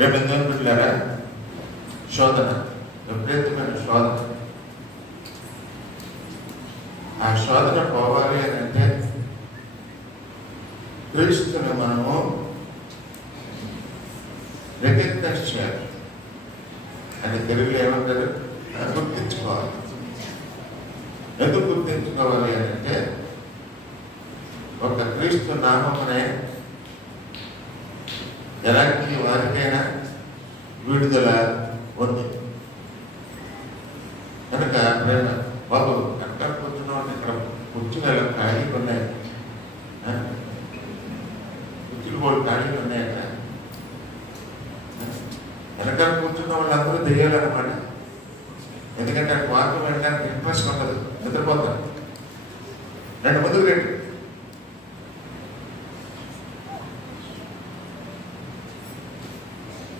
దేవుని బిడ్డలారా, శోధన, విపరీతమైన శోధన. ఆ శోధన పోవాలి అని అంటే క్రీస్తుని మనము రికగ్నైజ్ చేయాలి. అంటే తెలుగులో ఏమంటారు, గుర్తించుకోవాలి. ఎందుకు గుర్తించుకోవాలి అని అంటే, ఒక క్రీస్తు నామమునే ఎలాంటి వారికైనా విడుదల ఉంది కనుక ప్రేమ బాబు ఎక్కడ కూర్చున్నాం, ఇక్కడ కుర్చీలు ఖాళీలు ఉన్నాయి, కుర్చీలు కూడా ఖాళీలు ఉన్నాయి. అక్కడ వెనకాల కూర్చున్న వాళ్ళందరూ తెలియాలన్నమాట. ఎందుకంటే అక్కడ వార్తలు వెళ్ళడానికి ఇంట్రెస్ట్ ఉండదు, నిద్రపోతారు. రెండు ముందుకు రండి.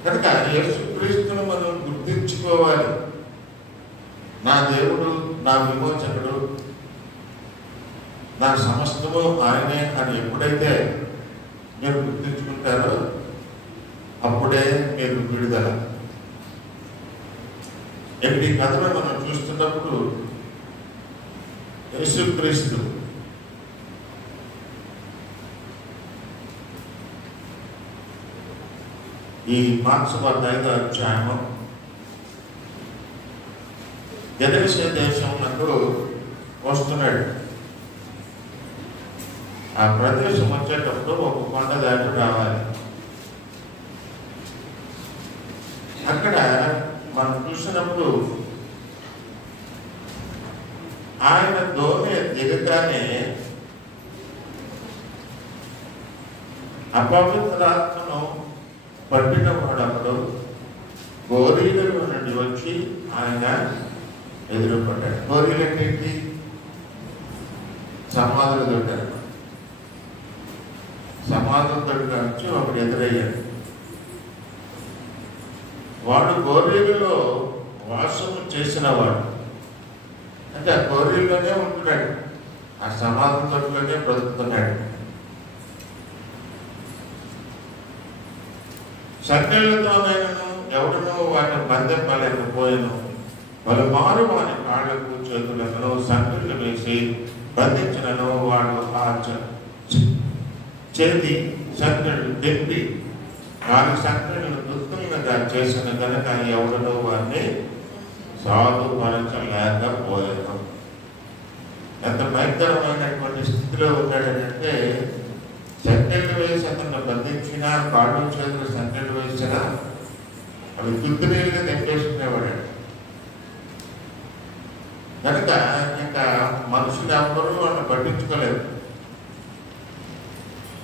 కనుక యేసుక్రీస్తును మనం గుర్తించుకోవాలి. నా దేవుడు, నా విమోచకుడు, నా సమస్తము ఆయనే అని ఎప్పుడైతే మీరు గుర్తించుకుంటారో అప్పుడే మీరు విడుదల. ఇప్పుడు ఈ కథను మనం చూస్తున్నప్పుడు యేసుక్రీస్తు ఈ మార్క్స్ 5వ అధ్యాయము గెరసే దేశంలో వస్తున్నాడు. ఆ ప్రదేశం వచ్చేటప్పుడు ఒక కొండ దాటి రావాలి. అక్కడ మనం చూసినప్పుడు ఆయన దోణి దిగగానే అపవిత్రాత్మను పట్టిన వాడప్పుడు గోరీలలో నుండి వచ్చి ఆయన ఎదురుపడ్డాడు. గోరీలు ఏంటి? సమాధులు దొడ్డారు. సమాధుల దొడ్డు నుంచి ఒకడు ఎదురయ్యాడు. వాడు గోరీలలో వాసము చేసిన వాడు. అంటే ఆ గోరీలోనే ఉంటున్నాడు, ఆ సమాధుల దొడ్లోనే బ్రతుకుతున్నాడు. సంఖ్యలతోనైనను ఎవడనో వాటిని బంధింపలేకపోయాను. పలుమారు వాని కాళ్ళకు చేతులను సంఖ్యలు వేసి బంధించినను వాడు ఆ చేతి సంఖ్యలు తెప్పి వారి సంఖ్యలను దుఃఖంగా చేసిన కనుక ఎవడనో వారిని సాధుపరచలేకపోయాను. ఎంత భయంకరమైనటువంటి స్థితిలో ఉన్నాడంటే, సంఖ్యలు వేసి అతను బంధించిన, కాళ్ళు చేతులు సంఖ్యలు వేసిన అవి దుద్దునీళ్ళని తెంపేసుకునేవాడు. కనుక ఇంకా మనుషులెవ్వరూ వాళ్ళని పట్టించుకోలేదు.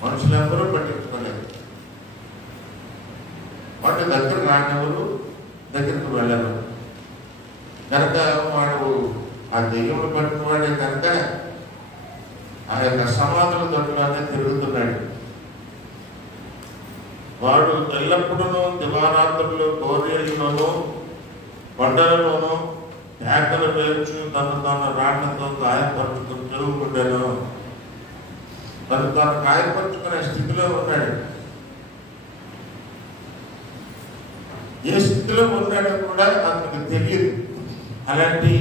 మనుషులెవ్వరూ పట్టించుకోలేదు. వాటి దగ్గర రానివ్వరు, దగ్గరికి వెళ్ళరు. కనుక వాడు ఆ దెయ్యములు పట్టిన వాడే కనుక ఆ యొక్క సమాధుల దొడ్లోనే తిరుగుతున్నాడు. వాడు ఎల్లప్పుడూ దివారాత్రులు గోరీలలోనూ కొండలలోనూ కేకలు వేయచ్చు, తను రాళ్లతో గాయపరుచుకుంటూ ఉండేను. తను గాయపరుచుకునే స్థితిలో ఉన్నాడు. ఏ స్థితిలో ఉన్నాడో కూడా అతనికి తెలియదు. అలాంటి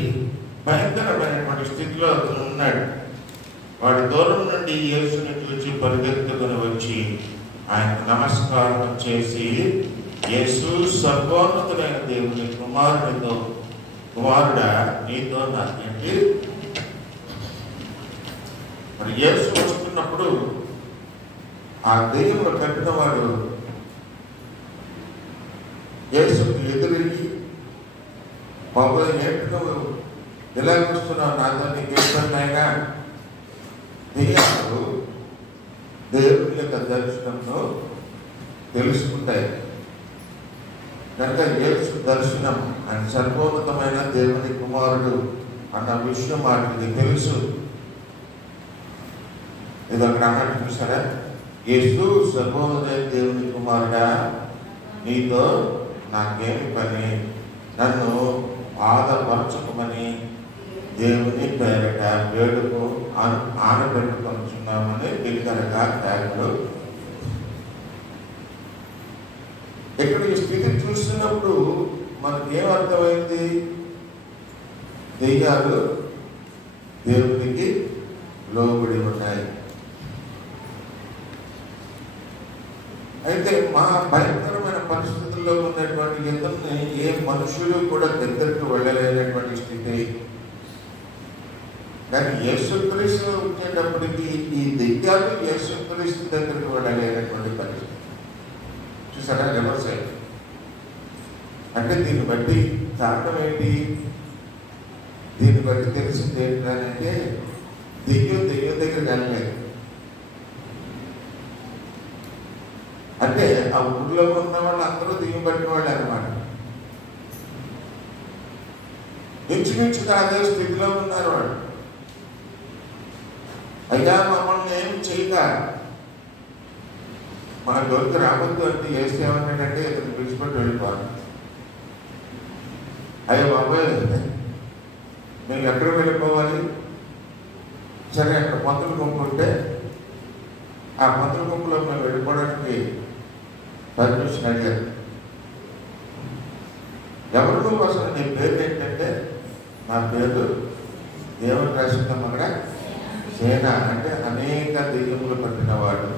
భయంకరమైనటువంటి స్థితిలో అతను ఉన్నాడు. వాడి దూరం నుండి యేసుని చూచి పరిగెత్తుకుని వచ్చి ఆయన నమస్కారం చేసి, యేసు సర్వోన్నతుడైన దేవుని కుమారుడా నీతో నాకేంటి? మరి యేసు వస్తున్నప్పుడు ఆ దెయ్యములు కట్టిన వాడు యేసుకు ఎదురిగి, బాబు ఏంటి నువ్వు ఇలా వస్తున్నావు, నాతో నీకు ఇష్టమైనా? దెయ్యాలు దేవుని యొక్క దర్శనంలో తెలుసుకుంటాయి. కనుక యేసు దర్శనం ఆయన సర్వోన్నతమైన దేవుని కుమారుడు అన్న విషయం వాటికి తెలుసు. ఇది అక్కడ అన్నట్టు చూసారా, యేసు సర్వోన్నతమైన దేవుని కుమారుడా నీతో నాకేమి పని, నన్ను బాధపరచుకోమని దేవుని పేరిట వేడుకు ఆనబెట్టుకొచ్చున్నామని బిగ్గరగా త్యాగులు. ఇక్కడ ఈ స్థితి చూస్తున్నప్పుడు మనకి ఏమర్థమైంది? దెయ్యాలు దేవునికి లోబడి ఉన్నాయి. అయితే మా భయంకరమైన పరిస్థితుల్లో ఉన్నటువంటి యుద్ధంని ఏ మనుషులు కూడా దగ్గరకు వెళ్ళలేనటువంటి స్థితి. కానీ యేసుక్రీస్తు వచ్చేటప్పటికి ఈ దెయ్యాలు యేసుక్రీస్తు దగ్గరకు వెళ్ళలేనటువంటి పరిస్థితి. చూసారా? రివర్స్ అయింది. అంటే దీన్ని బట్టి కారణం ఏంటి? దీన్ని బట్టి తెలిసింది ఏంటంటే దెయ్యం దగ్గరికి వెళ్ళలేదు. అంటే ఆ ఊళ్ళో ఉన్న వాళ్ళు అందరూ దెయ్యం పట్టిన వాళ్ళు అన్నమాట. ఇంచుమించుగా అదే స్థితిలో ఉన్నారు వాళ్ళు. అయ్యా మమ్మల్ని ఏం చేయక మన గొంతు రావద్దు అంటే వేస్తే ఏమన్నాడంటే ఇతను విడిచిపెట్టి వెళ్ళిపోవాలి. అయ్యో బాబాయ్ మేము ఎక్కడ వెళ్ళిపోవాలి? సరే అక్కడ పంతుల గుంపు ఉంటే ఆ పంతుల గుంపులో మేము వెళ్ళిపోవడానికి పర్మిషన్ అడిగారు. ఎవరిలో కోసం నీ పేరు ఏంటంటే నా పేరు దేవుడు రాసిందాం అక్కడ సేన. అంటే అనేక దెయ్యములు పట్టినవాడు,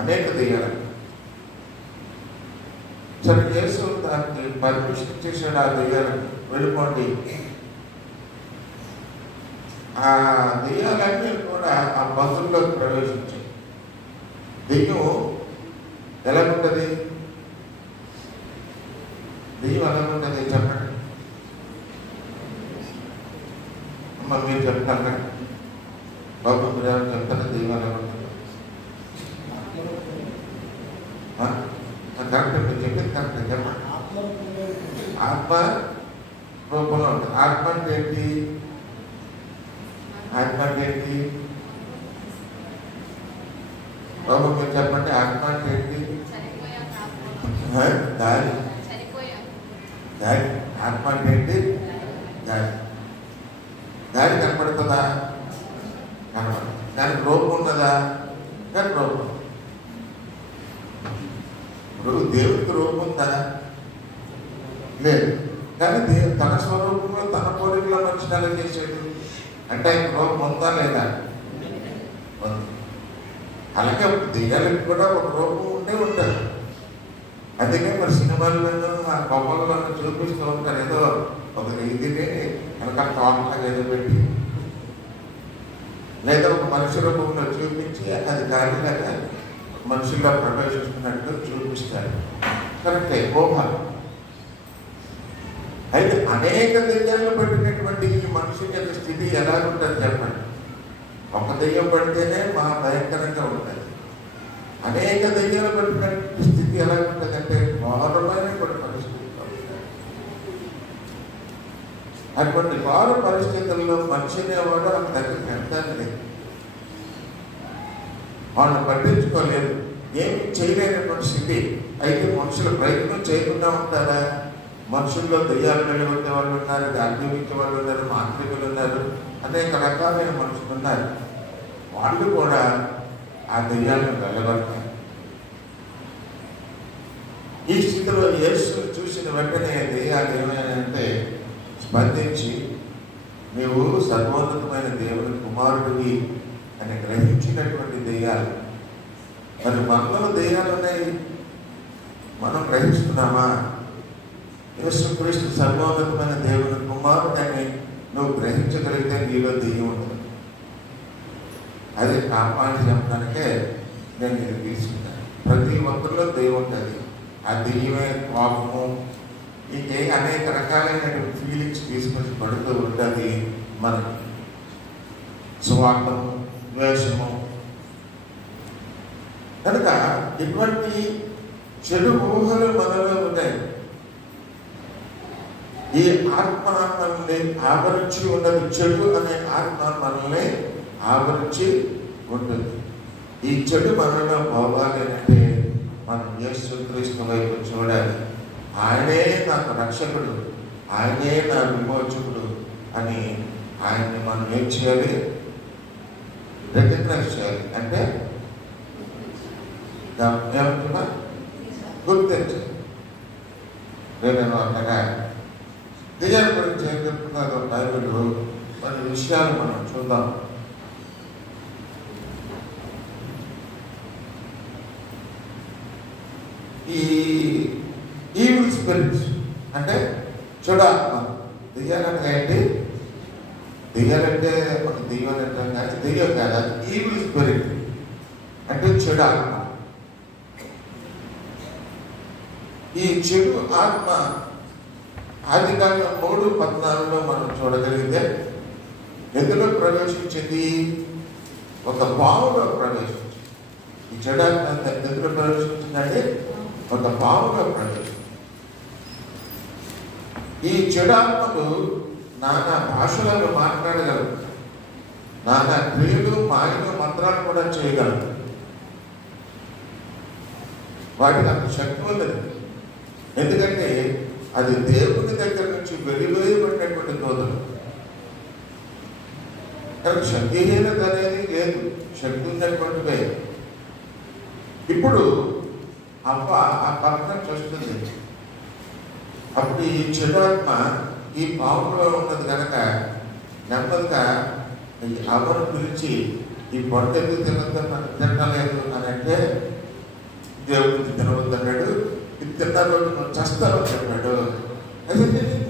అనేక దెయ్యాలు. సరే యేసు దానికి పర్మిషన్ ఇచ్చేసాడు. ఆ దెయ్యాలను వెళ్ళిపోండి. ఆ దెయ్యాలన్నీ కూడా ఆ పంతుల్లోకి ప్రవేశించాయి. దెయ్యం ఎలాగుంటుంది? దెయ్యం ఎలాగుంటుంది చెప్పండి అమ్మ. మీరు చెప్తారా బాబు? మీరు ఎవరు చెప్తారా దెయ్యం ఎలాగుంటుంది? కరెక్ట్, మీరు చెప్పింది కరెక్ట్. చెప్పండి. ఆత్మ రూపంలో ఉంటుంది. ఆత్మ అంటే ఏంటి? ఆత్మ అంటే ఏంటి బాబు? మీరు చెప్పండి. ఆత్మ అంటే ఏంటి? గాలి. గాలి. ఆత్మ అంటే ఏంటి? గాలి. గాలి కనపడుతుందా? కనపడదు. దానికి రూపం ఉన్నదా? కానీ రూపం. ఇప్పుడు దేవుడికి రూపం ఉందా? లేదు. కానీ దేవుడు తన స్వరూపంలో తన పోలికలో మనుషులు చేసాడు. అంటే ఆయన రూపం ఉందా లేదా? అలాగే దెయ్యాలకు కూడా ఒక రూపం ఉంటే ఉంటుంది. అందుకే మరి సినిమాల్లో ఆ బొమ్మలలో చూపిస్తూ ఉంటారు. ఏదో ఒక ఇదిని వెనకాల తోటలాగా ఏదో పెట్టి, లేదా ఒక మనిషి రూపంలో చూపించి అది గాలిలాగా మనుషుల్లో ప్రవేశిస్తున్నట్టు చూపిస్తారు. కరెక్టే, ఊహలు. అయితే అనేక దెయ్యాలను పట్టినటువంటి ఈ మనుషుల యొక్క స్థితి ఎలాగుంటుంది చెప్పండి? ఒక దెయ్యం పడితేనే మహా భయంకరంగా ఉంటుంది. అనేక దెయ్యాలు పట్టినటువంటి స్థితి ఎలాగుంటుంది అంటే ఘోరమైనటువంటి పరిస్థితుల్లో ఉంటాయి. అటువంటి ఘోర పరిస్థితుల్లో మనిషి అనేవాడు ఆ దగ్గరికి వెళ్తాను లేదు. వాళ్ళని పట్టించుకోలేదు, ఏమి చేయలేనటువంటి స్థితి. అయితే మనుషులు ప్రయత్నం చేయకుండా ఉంటారా? మనుషుల్లో దెయ్యాలు వెళ్ళగొట్టే వాళ్ళు ఉన్నారు, అగ్నిమించే వాళ్ళు ఉన్నారు, మాంత్రికులు ఉన్నారు, అనేక రకాలైన మనుషులు ఉన్నారు. వాళ్ళు కూడా ఆ దెయ్యాలను వెళ్ళగొడతారు. ఈ స్థితిలో యేసును చూసిన వెంటనే దెయ్యాలు ఏమైనాయంటే స్పందించి నీవు సర్వోన్నతమైన దేవుని కుమారుడివి అని గ్రహించినటువంటి దెయ్యాలు. మరి మనలో దెయ్యాలు ఉన్నాయి, మనం గ్రహిస్తున్నామా? యేసుక్రీస్తు సర్వోన్నతమైన దేవుని కుమారుడని నువ్వు గ్రహించగలిగితే నీలో దెయ్యం ఉంటుంది. అది కాపాడి చెప్పడానికే నేను ఇది తీసుకుంటాను. ప్రతి ఒక్కరిలో దెయ్యం ఉంటుంది. ఆ దెయ్యమే కోపము, ఇంకే అనేక రకాలైన ఫీలింగ్స్ తీసుకొచ్చి పడుతూ ఉంటుంది మనకి. స్వార్థము, ద్వేషము. కనుక ఇటువంటి చెడు ఊహలు మనలో ఉన్నాయి. ఈ ఆత్మ మనల్ని ఆవరించి ఉన్నది. చెడు అనే ఆత్మ మనల్ని ఆవరించి ఉంటుంది. ఈ చెడు మనలో పోవాలి అంటే మనం యేసుక్రీస్తు వైపు చూడాలి. ఆయనే నాకు రక్షకుడు, ఆయనే నా విమోచకుడు అని ఆయన్ని మనం ఏం చేయాలి? రికగ్నైజ్ చేయాలి. అంటే ఏమంటున్నా గుర్తించాలి. నేను అంతగా దెయ్యాల గురించి ఏం చెప్తున్నారు బైబిల్, కొన్ని విషయాలు మనం చూద్దాం. ఈ ఈవిల్ స్పిరిట్స్ అంటే చెడాత్మ. దెయ్యాలంటే ఏంటి? దెయ్యాలంటే మన దెయ్యం అంటాం కానీ దెయ్యం కాదు, అది ఈవిల్ స్పిరిట్ అంటే చెడాత్మ. ఈ చెడు ఆత్మ ఆదికాండం 3:14 మనం చూడగలిగితే ఎందులో ప్రవేశించింది? ఒక పావులో ప్రవేశించింది. ఈ చెడాత్మ ఎందులో ప్రవేశించిందంటే ఒక పావులో ప్రవేశించింది. ఈ చెడాత్మలు నానా భాషలను మాట్లాడగలరు, నానా క్రియలు మాయలు మంత్రాలు కూడా చేయగలరు. వాటికి అంత శక్తి ఉన్నది. ఎందుకంటే అది దేవుని దగ్గర నుంచి వెలివేయబడినటువంటి దూతలు. కానీ శక్తిహీనత అనేది లేదు, శక్తి ఉన్నటువంటివే. ఇప్పుడు అవ్వ ఆ పక్కన చూస్తుంది. అప్పుడు ఈ చెడాత్మ ఈ పావులో ఉన్నది కనుక నెమ్మదిగా ఈ అవ్వను పిలిచి ఈ పొట్ట ఎందుకు తినలేదు అని అంటే దేవుడికి తినవద్దన్నాడు. ఇది తిన్నారు నువ్వు చేస్తావు చెప్పాడు. అయితే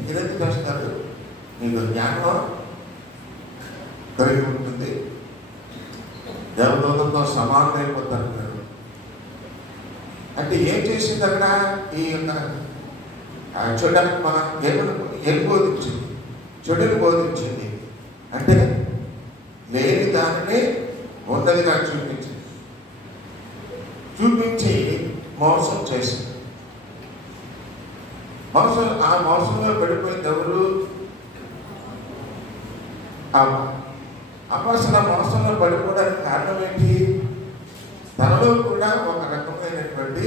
మీరెందుకు చేస్తారు? నీకు జ్ఞానం కలిగి ఉంటుంది, దేవదూతలతో సమానం అయిపోతారు. అంటే ఏం చేసింది అక్కడ? ఈ యొక్క చూడడానికి మనం ఏమి బోధించింది? చెడుని బోధించింది. అంటే లేని దానిని ఉన్నదిగా చూపించింది, చూపించి మోసం చేసింది. ఆ మోసంలో పడిపోయింది ఎవరు? అసలు ఆ మోసంలో పడిపోవడానికి కారణం ఏంటి? తనలో కూడా ఒక రకమైనటువంటి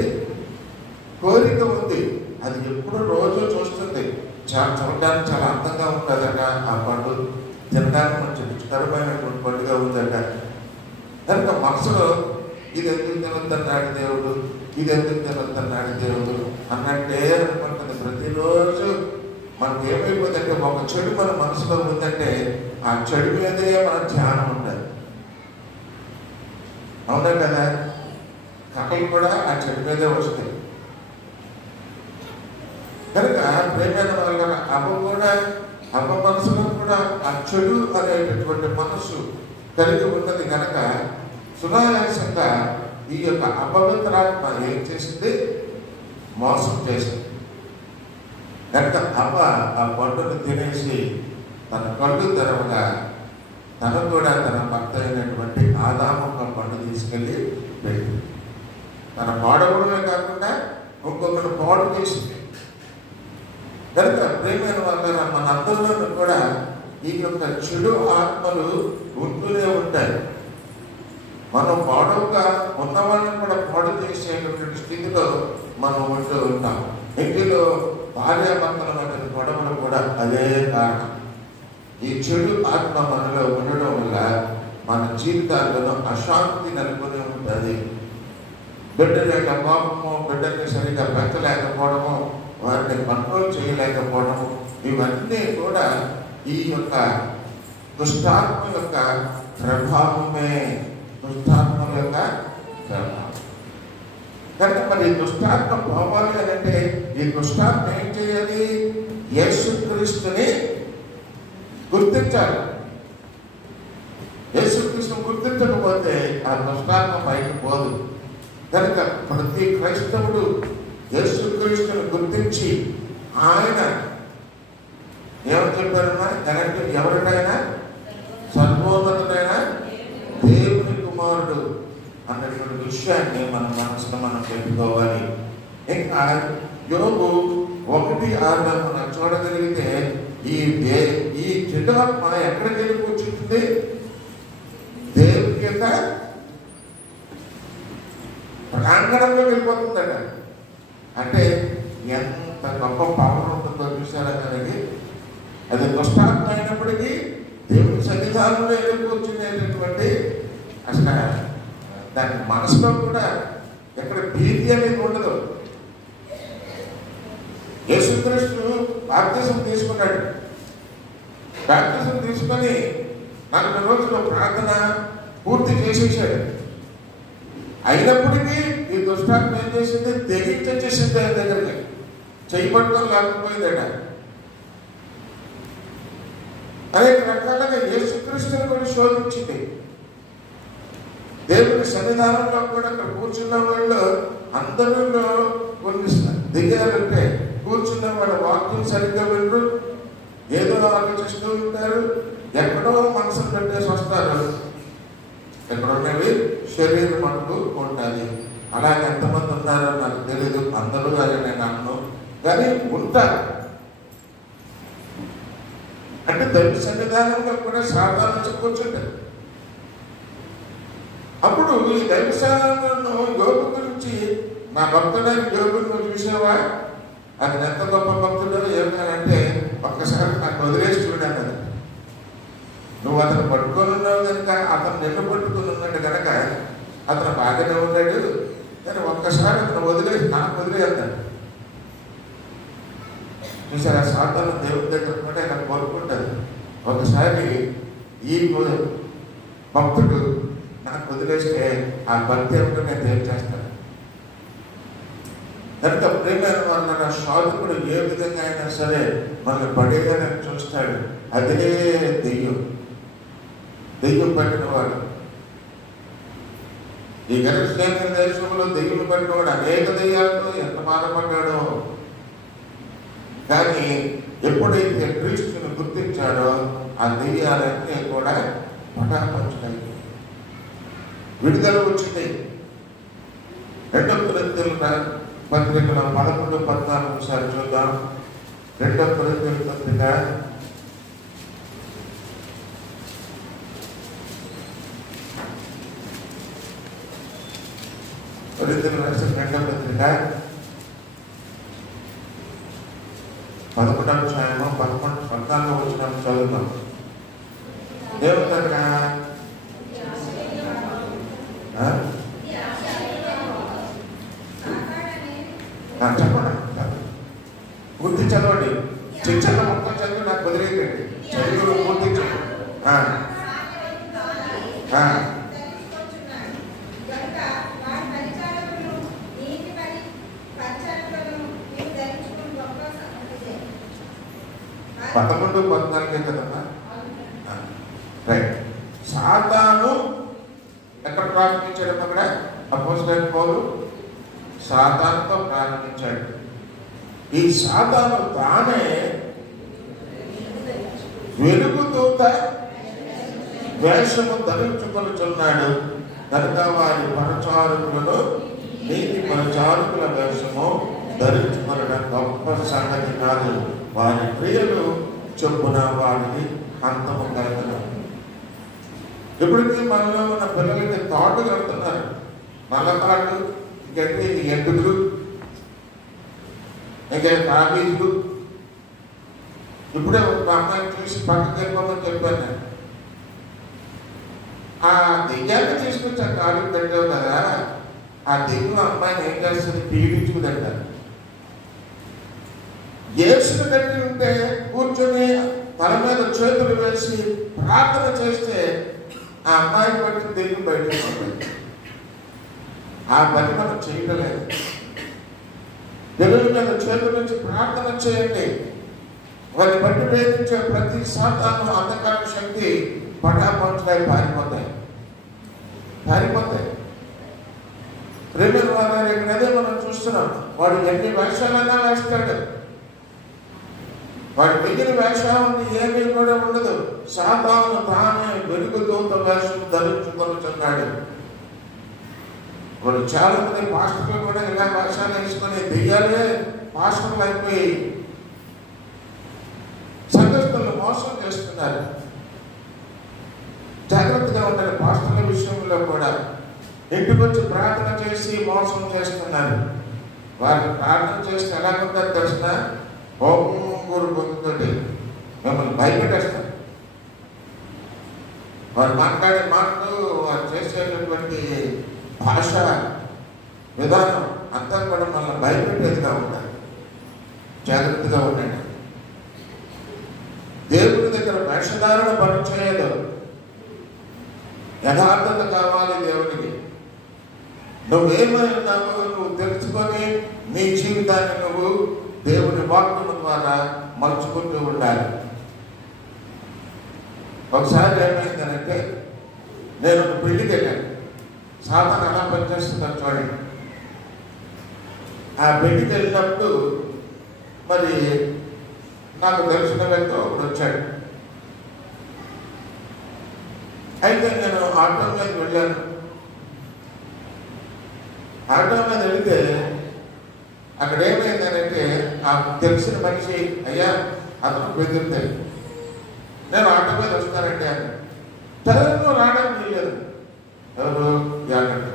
కోరిక ఉంది. అది ఎప్పుడు రోజు చూస్తుంది. చూడడానికి చాలా అందంగా ఉంటుందట ఆ పండు, తినడానికి మంచి రుచికరమైనటువంటి పండుగ ఉందట. కనుక మనసులో ఇది ఎందుకు తినొద్దన్నాడు దేవుడు, ఇది ఎందుకు తినొద్దన్నాడు దేవుడు అన్నట్టే అనుకుంటుంది. ప్రతిరోజు మనకు ఏమైపోతుందంటే ఒక చెడు మన మనసులో ఉందంటే ఆ చెడు మీదే మన ధ్యానం ఉండాలి. అవునా కదా? కథలు కూడా ఆ చెడు మీదే వస్తాయి. కనుక ప్రేమైన వాళ్ళ అవ్వ మనసులో కూడా ఆ చెడు అనేటటువంటి మనసు కలిగి ఉన్నది కనుక సునాయాసంగా ఈ యొక్క అపవిత్రాత్మ ఏం చేసింది? మోసం చేసింది. కనుక అవ్వ ఆ పండును తినేసి తన కళ్ళు తెరవగా తను కూడా తన భర్త అయినటువంటి ఆదాము పండు తీసుకెళ్ళి పెట్టింది. తన పాడవడమే కాకుండా ఇంకొకరు పాడు చేసింది. కనుక ప్రేమైన వాళ్ళ మన అందరిలో కూడా ఈ యొక్క చెడు ఆత్మలు ఉంటూనే ఉంటాయి. మనం పాడవుగా ఉన్నవాళ్ళని కూడా పాడు చేసేటటువంటి స్థితిలో మనం ఉంటూ ఉంటాం. ఇంటిలో భార్యాభర్తల మధ్య గొడవలు కూడా అదే కారణం. ఈ చెడు ఆత్మ మనలో ఉండడం వల్ల మన జీవితాల్లో అశాంతి నెలకొని ఉంటుంది. బిడ్డల యొక్క కోపము, బిడ్డల్ని సరిగ్గా పెంచలేకపోవడము, వారిని కంట్రోల్ చేయలేకపోవడము, ఇవన్నీ కూడా ఈ యొక్క దుష్టాత్మ యొక్క ప్రభావమే. దుష్టాత్మ యొక్క ప్రభావం. కనుక మరి దుష్టాత్మ పోవాలి అని అంటే ఈ దుష్టాత్మ ఏం చేయాలి? యేసుక్రీస్తుని గుర్తించాలి. యేసుక్రీస్తుని గుర్తించకపోతే ఆ దుష్టాత్మ బయటకు పోదు. కనుక ప్రతి క్రైస్తవుడు యేసుక్రీస్తుని గుర్తించి ఆయన ఏమని చెప్పారన్నా? కరెక్ట్, ఎవరికైనా సర్వోన్నతుడైన దేవుని కుమారుడు అన్నటువంటి విషయాన్ని మన మనసులో మనం పెట్టుకోవాలి. ఇంకా యోబు 1:6 మనం చూడగలిగితే ఈ చెడాత్మ ఎక్కడికి వెళ్ళిపోతుంది? దేవుని యొక్క ప్రాంగణంలో వెళ్ళిపోతుందట. అంటే ఎంత గొప్ప పవర్ ఉంటుందో చూసారా దానికి. అది దుష్టాత్మ అయినప్పటికీ దేవుని సన్నిధానంలో వెళ్ళిపోతున్నటువంటి అసలు దాని మనసులో కూడా ఎక్కడ భీతి అనేది ఉండదు. యేసుక్రీస్తు బాప్తిజం తీసుకున్నాడు. బాప్తిజం తీసుకొని 40 రోజుల ప్రార్థన పూర్తి చేసేసాడు. అయినప్పటికీ ఈ దుష్టాత్మ ఏం చేసింది? తెగించేసింది ఆయన దగ్గరికి. చేయబడటం లేకపోయిందట. అనేక రకాలుగా యేసుక్రీస్తుని కూడా శోధించింది. దేవుని సన్నిధానంలో కూడా అక్కడ కూర్చున్న వాళ్ళు అందరూ కొన్ని దిగారంటే కూర్చున్న వాళ్ళ వాక్యం సరిగ్గా వినరు, ఏదో ఆలోచిస్తూ ఉంటారు, ఎక్కడో మనసును పెట్టేసి వస్తారు. ఎక్కడున్నవి శరీరం అంటూ ఉంటుంది. అలాగే ఎంతమంది ఉన్నారో నాకు తెలీదు, అందరూ అని నేను అన్ను, కానీ ఉంటారు. అంటే దైవ సన్నిధానంలో కూడా సాధారణ కూర్చుంటారు. అప్పుడు ఈ దైవ సన్నిధానంలో యోగు గురించి, నా భక్తుడైన యోగుని నువ్వు చూసావా, అది ఎంత గొప్ప భక్తుడో ఏమన్నానంటే, ఒక్కసారి నాకు వదిలేసి చూడాను. అది నువ్వు అతను పట్టుకొని ఉన్నావు కనుక, అతను నిన్ను పట్టుకొని ఉన్నాడు కనుక అతను బాగానే ఉన్నాడు, కానీ ఒక్కసారి అతను వదిలేసి నాకు వదిలేస్తాడు. చూసారా, సాధారణ దేవుడి దగ్గర కూడా ఇలా కోరుకుంటారు. ఒకసారి ఈ భక్తుడు నాకు వదిలేస్తే ఆ భక్తి ఏమిటో నేను తెలియచేస్తాను కనుక ప్రేమైన వాళ్ళ శోధకుడు ఏ విధంగా అయినా సరే మనల్ని పడేయాలని చూస్తాడు. అదే దెయ్యం పట్టిన వాడు. ఈ గరిష్ఠమైన దేశంలో దెయ్యం పట్టినవాడు అనేక దెయ్యాలతో ఎంత బాధపడ్డాడో. కానీ ఎప్పుడైతే క్రీస్తుని గుర్తించాడో ఆ దెయ్యాలన్నీ కూడా పటాపంచుతాయి, విడుదల వచ్చింది. 2 కొరింథీయుల పత్రికలో 11-14 ఒకసారి చూద్దాం. 2 కొరింథీయుల పత్రిక 2వ పత్రిక 11వ అధ్యాయము 14వ వచనం చదువుతాం. దేవుని దగ్గర చెప్పండి, పూర్తి చదవండి. చిన్న మొత్తం చదివి నాకు వదిలేయండి. చదువు పూర్తి పదకొండు 14 కదమ్మా. రైట్. సాతాను ఎక్కడ ప్రారంభించాడు? అక్కడ అపోస్తలుడైన పౌలు సాతానుతో ప్రారంభించాడు. ఈ సాతాను తానే వెలుగుదూత వేషము ధరించుకొనుచున్నాడు కనుక వారి పరిచారకులను నీతి పరిచారకుల వేషము ధరించుకొనడం గొప్ప సంగతి కాదు. వారి క్రియలు చొప్పున వారికి అంతము కలుగును. ఇప్పటికీ మనలో ఉన్న పిల్లలకి తాటు కడుతున్నారు. నల్ల తాటు, ఇంకంటే ఎండుగులు, ఇంకా తాబీజులు. ఇప్పుడే ఒక అమ్మాయిని చూసి పక్కకి వెళ్ళిపోమని చెప్పాను. ఆ దెయ్యాన్ని తీసుకొచ్చి ఆ కాలు పెట్టావు కదా, ఆ దెయ్యం అమ్మాయిని ఏం చేస్తుంది? పీడించుకుదంటారు. యేసుని కట్టి ఉంటే కూర్చొని తల మీద చేతులు వేసి ప్రార్థన చేస్తే ఆ అమ్మాయిని బట్టి దెయ్యం బయటకు వస్తుంది. ఆ పని మనం చేయడం లేదు. పిల్లల మీద చేతుల నుంచి ప్రార్థన చేయండి. వారిని బట్టి వేధించే ప్రతి సాతాను అంధకార శక్తి పటాపంచులై పారిపోతాయి. ప్రేమ వారు ఇక్కడదే మనం చూస్తున్నాం. వాడు ఎన్ని వేషాలైనా వేస్తాడు. వాడి దగ్గర వేషాలని ఏమీ కూడా ఉండదు. సాతాను తానే వెలుగుదూత వేషం ధరించుకొనుచున్నాడు. వాడు చాలా మంది పాస్టర్లు కూడా ఇలా వేషాలు వేసుకొని దెయ్యాలే పాస్టర్లు అయిపోయి సంఘస్థులను మోసం చేస్తున్నారు. జాగ్రత్తగా ఉండాలి. పాస్టర్ల విషయంలో కూడా ఇంటికి వచ్చి ప్రార్థన చేసి మోసం చేస్తున్నారు. వారు ప్రార్థన చేస్తే ఎలా ఉంటారు తెలిసిన? ఓంగురు గొంతుతోటి మిమ్మల్ని భయపెట్టేస్తారు. వారు మాట్లాడే మాటలు, వారు చేసేటటువంటి భాష విధానం అంతా కూడా మనల్ని భయపెట్టేదిగా ఉంటారు. జాగ్రత్తగా ఉండండి. దేవుని దగ్గర వేషధారణ పని చేయదు. యథార్థత కావాలి దేవునికి. నువ్వేమై ఉన్నావో నువ్వు తెలుసుకొని నీ జీవితాన్ని నువ్వు దేవుని వాక్యం ద్వారా మలుచుకుంటూ ఉండాలి. ఒకసారి ఏమైందనంటే, నేను ఒక పెళ్లికి వెళ్ళాను. సాతాను ఎలా పనిచేస్తుందని చూడండి. ఆ పెళ్లికి వెళ్ళినప్పుడు మరి నాకు తెలిసిన వ్యక్తి ఒకడు వచ్చాడు. అయితే నేను ఆటో మీద వెళ్ళాను. ఆటో మీద వెళితే అక్కడ ఏమైందనంటే, నాకు తెలిసిన మనిషి, అయ్యా అతను బెదిరితే నేను ఆటో మీద వస్తానండి అని. తెలంగాణ రావడానికి లేదు. ఎవరు జాగ్రత్త.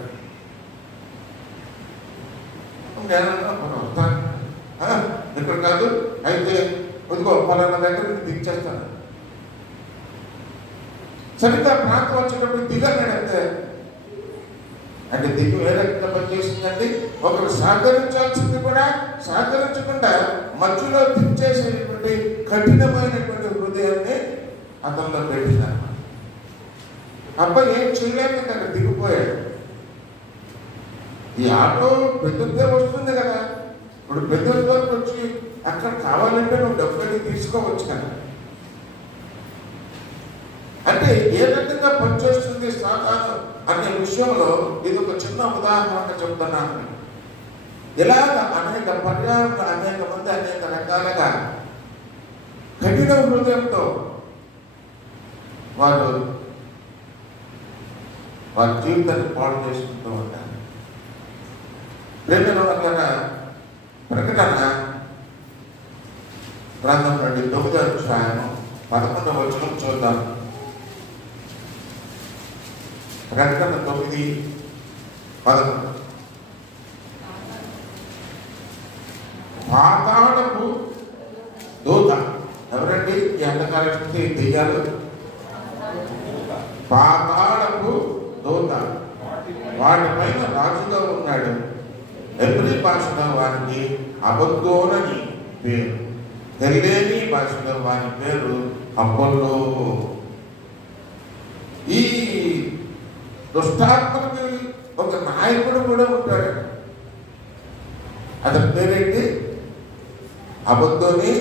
నేను వస్తాను, ఇక్కడ కాదు, అయితే కొద్దిగా పలానా దగ్గర దించేస్తాను. సరిగ్గా ప్రాంతం వచ్చేటప్పుడు దిగాను. అంటే దిగు ఏ రకంగా పనిచేస్తుందండి. ఒకరు సహకరించాల్సింది కూడా సహకరించకుండా మధ్యలో దించేసేటువంటి కఠినమైనటువంటి హృదయాన్ని అతనిలో పెట్టిందన్నమాట. అబ్బాయి ఏం చేయలేక అక్కడ దిగిపోయాడు. ఈ ఆటో పెద్దదే వస్తుంది కదా, ఇప్పుడు పెద్ద వరకు వచ్చి అక్కడ కావాలంటే నువ్వు డబ్బులు తీసుకోవచ్చు కదా. అంటే ఏ రకంగా పనిచేస్తుంది సాతాను అనే విషయంలో ఇది ఒక చిన్న ఉదాహరణగా చెప్తున్నాను. ఇలాగ అనేక పర్యాలు అనేక మంది అనేక రకాలుగా కఠిన హృదయంతో వారి జీవితాన్ని పాడు చేసుకుంటూ ఉంటారు. ప్రేమ వల్ల ప్రకటన గ్రంథం నుండి 9వ అధ్యాయం 11వ వచనం చూద్దాం. ప్రకటన 9:11. పాతాళపు దూత ఎవరండి? ఈ అంధకార శక్తి దెయ్యాలు. పాతాళపు దూత వాటిపైన రాజుగా ఉన్నాడు. ఎబ్రీ భాషలో వారికి అబద్దోనని పేరు, హెల్లేనీ భాషలో వారి పేరు అపోల్లో. ఈ దుష్టాత్మకి ఒక నాయకుడు కూడా ఉంటాడు. అతని పేరేంటి? అబద్దోని.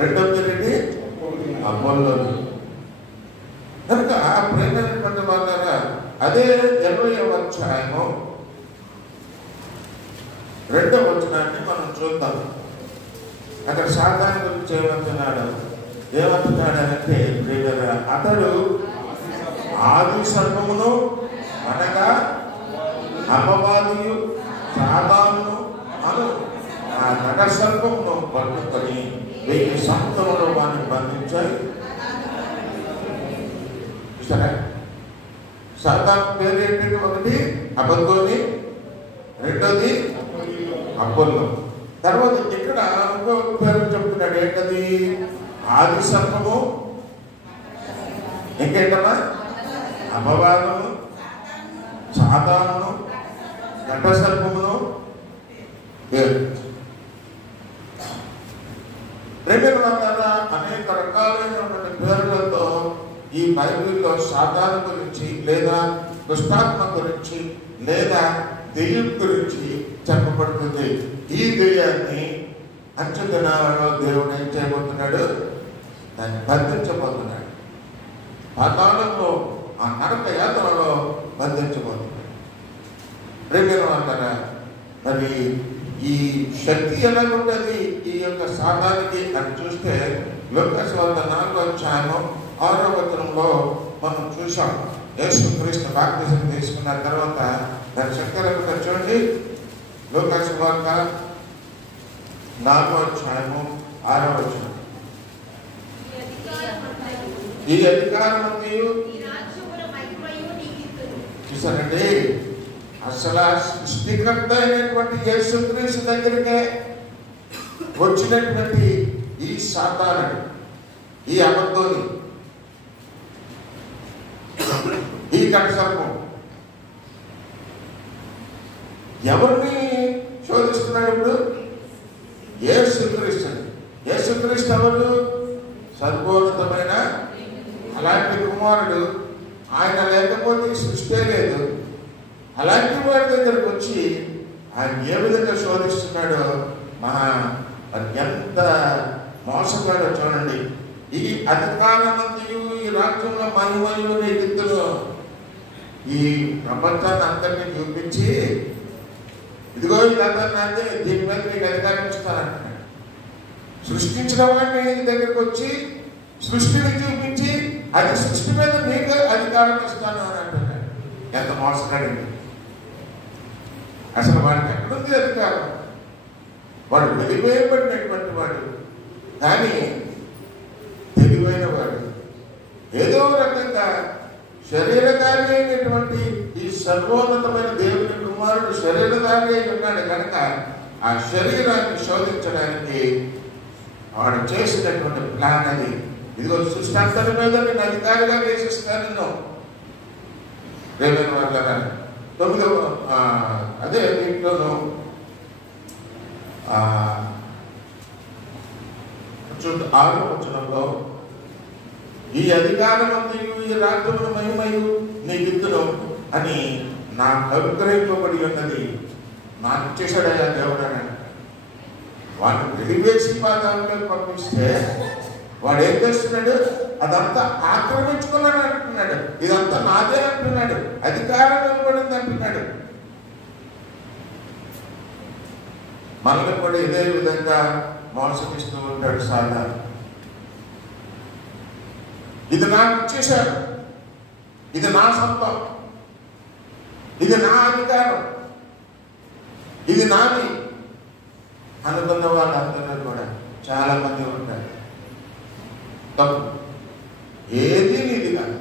రెండో పేరేంటి? అపోల్లోని. కనుక ప్రేమైనటువంటి వాళ్ళ అదే 20వ అధ్యాయము 2వ వచనాన్ని మనం చూద్దాం. అక్కడ సాతాను గురించి ఏమంటున్నాడంటే, అతడు ఆది సర్పమును అనగా అపవాదియు సాతానును అను ఆ నడ సర్పమును పట్టుకొని 1000 సంవత్సరములు వారిని బంధించాయి. సరే, సాతాను పేరు ఏంటంటే, ఒకటి అబద్దోని, రెండోది అపోల్లో. తర్వాత ఇక్కడ ఇంకొక పేరు చెప్తున్నాడు. ఏంటది? ఆది సర్పము, ఇంకేంటమ్మా? అపవాదము, సాతానును, ఘట సర్పమును. ప్రేమిల వల్ల అనేక రకాలైనటువంటి పేర్లతో ఈ బైబిల్లో సాతాను గురించి లేదా దుష్టాత్మ గురించి లేదా దెయ్యం గురించి చెప్పబడుతుంది. ఈ దెయ్యాన్ని అంచె దినాలలో దేవుడు ఏం చేయబోతున్నాడు? దాన్ని బంధించబోతున్నాడు. పాతాళంలో ఆ నరక యాత్రలో బంధించబోతున్నాడు. ప్రేమిల వల్ల మరి ఈ శక్తి ఎలా ఉంటుంది ఈ యొక్క సాతానికి అని చూస్తే లూకాసు వార్త 4వ అధ్యాయం 6వ వచనంలో మనం చూసాం. యేసుక్రీస్తు బాప్తిజం తీసుకున్న తర్వాత దాని చక్కగా చూడండి. లూకాసు వార్త 4వ అధ్యాయం 6వ వచనం. ఈ అధికారం చూసారండి. అసలు సృష్టికర్త అయినటువంటి యేసుక్రీస్తు దగ్గరికే వచ్చినటువంటి ఈ సాతానుడు, ఈ అబద్ధోని, ఈ కటసర్పం ఎవరిని శోధిస్తున్నాడు? ఇప్పుడు యేసుక్రీస్తు. యేసుక్రీస్తు ఎవరు? సర్వోన్నతమైన అలాంటి కుమారుడు. ఆయన లేకపోతే సృష్టి లేదు. అలాంటి వాడి దగ్గరకు వచ్చి ఆయన ఏ విధంగా శోధిస్తున్నాడో ఎంత మోసగాడో చూడండి. ఈ అధికారమంతయు ఈ రాజ్యంలో మహిమయు నీతిలో ఈ ప్రపంచాన్ని అందరినీ చూపించి, ఇదిగో ఇదంతా నాదే, దీని మీద నీకు అధికారం ఇస్తానంటున్నాడు. సృష్టించిన వాడిని నీ దగ్గరకు వచ్చి సృష్టిని చూపించి అది సృష్టి మీద నీకు అధికారం ఇస్తాను అని అంటున్నాడు. ఎంత మోసగాడండి! అసలు వాడికి ఎక్కడుంది అధికారం? వాడు వెలివేయబడినటువంటి వాడు, కానీ తెలివైన వాడు. ఏదో రకంగా శరీరధారి అయినటువంటి ఈ సర్వోన్నతమైన దేవుని కుమారుడు శరీరధారి అయి ఉన్నాడు కనుక ఆ శరీరాన్ని శోధించడానికి వాడు చేసినటువంటి ప్లాన్ అది. ఇదిగో సృష్టి అంతటి మీద నేను అధికారిగా వేసిస్తాను. రేవైన వాళ్ళ 9వ అదే దీంట్లోనూ 6వ వచనంలో ఈ అధికారమంతయు ఈ రాజ్యమును మహిమయు నీకిత్తును అని నాకు అనుగ్రహింపబడి ఉన్నది, నాకు ఇచ్చేసాడయ్యా దేవుడని. వాడిని వెలివేసి పాదాలను పంపిస్తే వాడు ఏం చేస్తున్నాడు? అదంతా ఆక్రమించుకున్నాడు అంటున్నాడు. ఇదంతా నాదే అంటున్నాడు. అధికారం ఇవ్వబడింది అంటున్నాడు. మనల్ని కూడా ఇదే విధంగా మోసగిస్తూ ఉంటాడు సాధారణ. ఇది నాకు ఇచ్చేశాడు, ఇది నా సొంతం, ఇది నా అధికారం, ఇది నాది అనుకున్న వాళ్ళందరూ కూడా చాలా మంది ఉంటారు. తప్పు. ఏది నీది కాదు.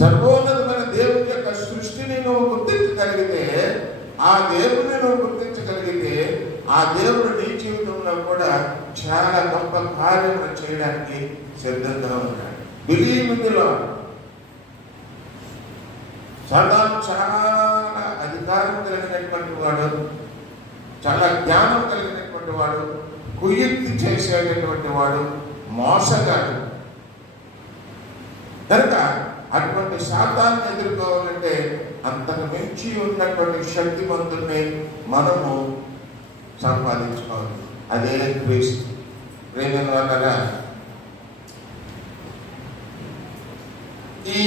సర్వోన్నతమైన దేవుని యొక్క సృష్టిని నువ్వు గుర్తించగలిగితే, ఆ దేవుని నువ్వు గుర్తించగలిగితే, ఆ దేవుడు నీ జీవితంలో కూడా చాలా గొప్ప కార్యములు చేయడానికి సిద్ధంగా ఉన్నాడు. Believe in the lord. సాతాను చాలా అధికారం కలిగినటువంటి వాడు, చాలా జ్ఞానం కలిగినటువంటి వాడు, కుయుక్తి చేసేటటువంటి వాడు, మోసగాడు. కనుక అటువంటి సాతాన్ని ఎదుర్కోవాలంటే అంతకు మించి ఉన్నటువంటి శక్తివంతుల్ని మనము సంపాదించుకోవాలి. అదే క్రీస్తు. ప్రేమ వల్ల ఈ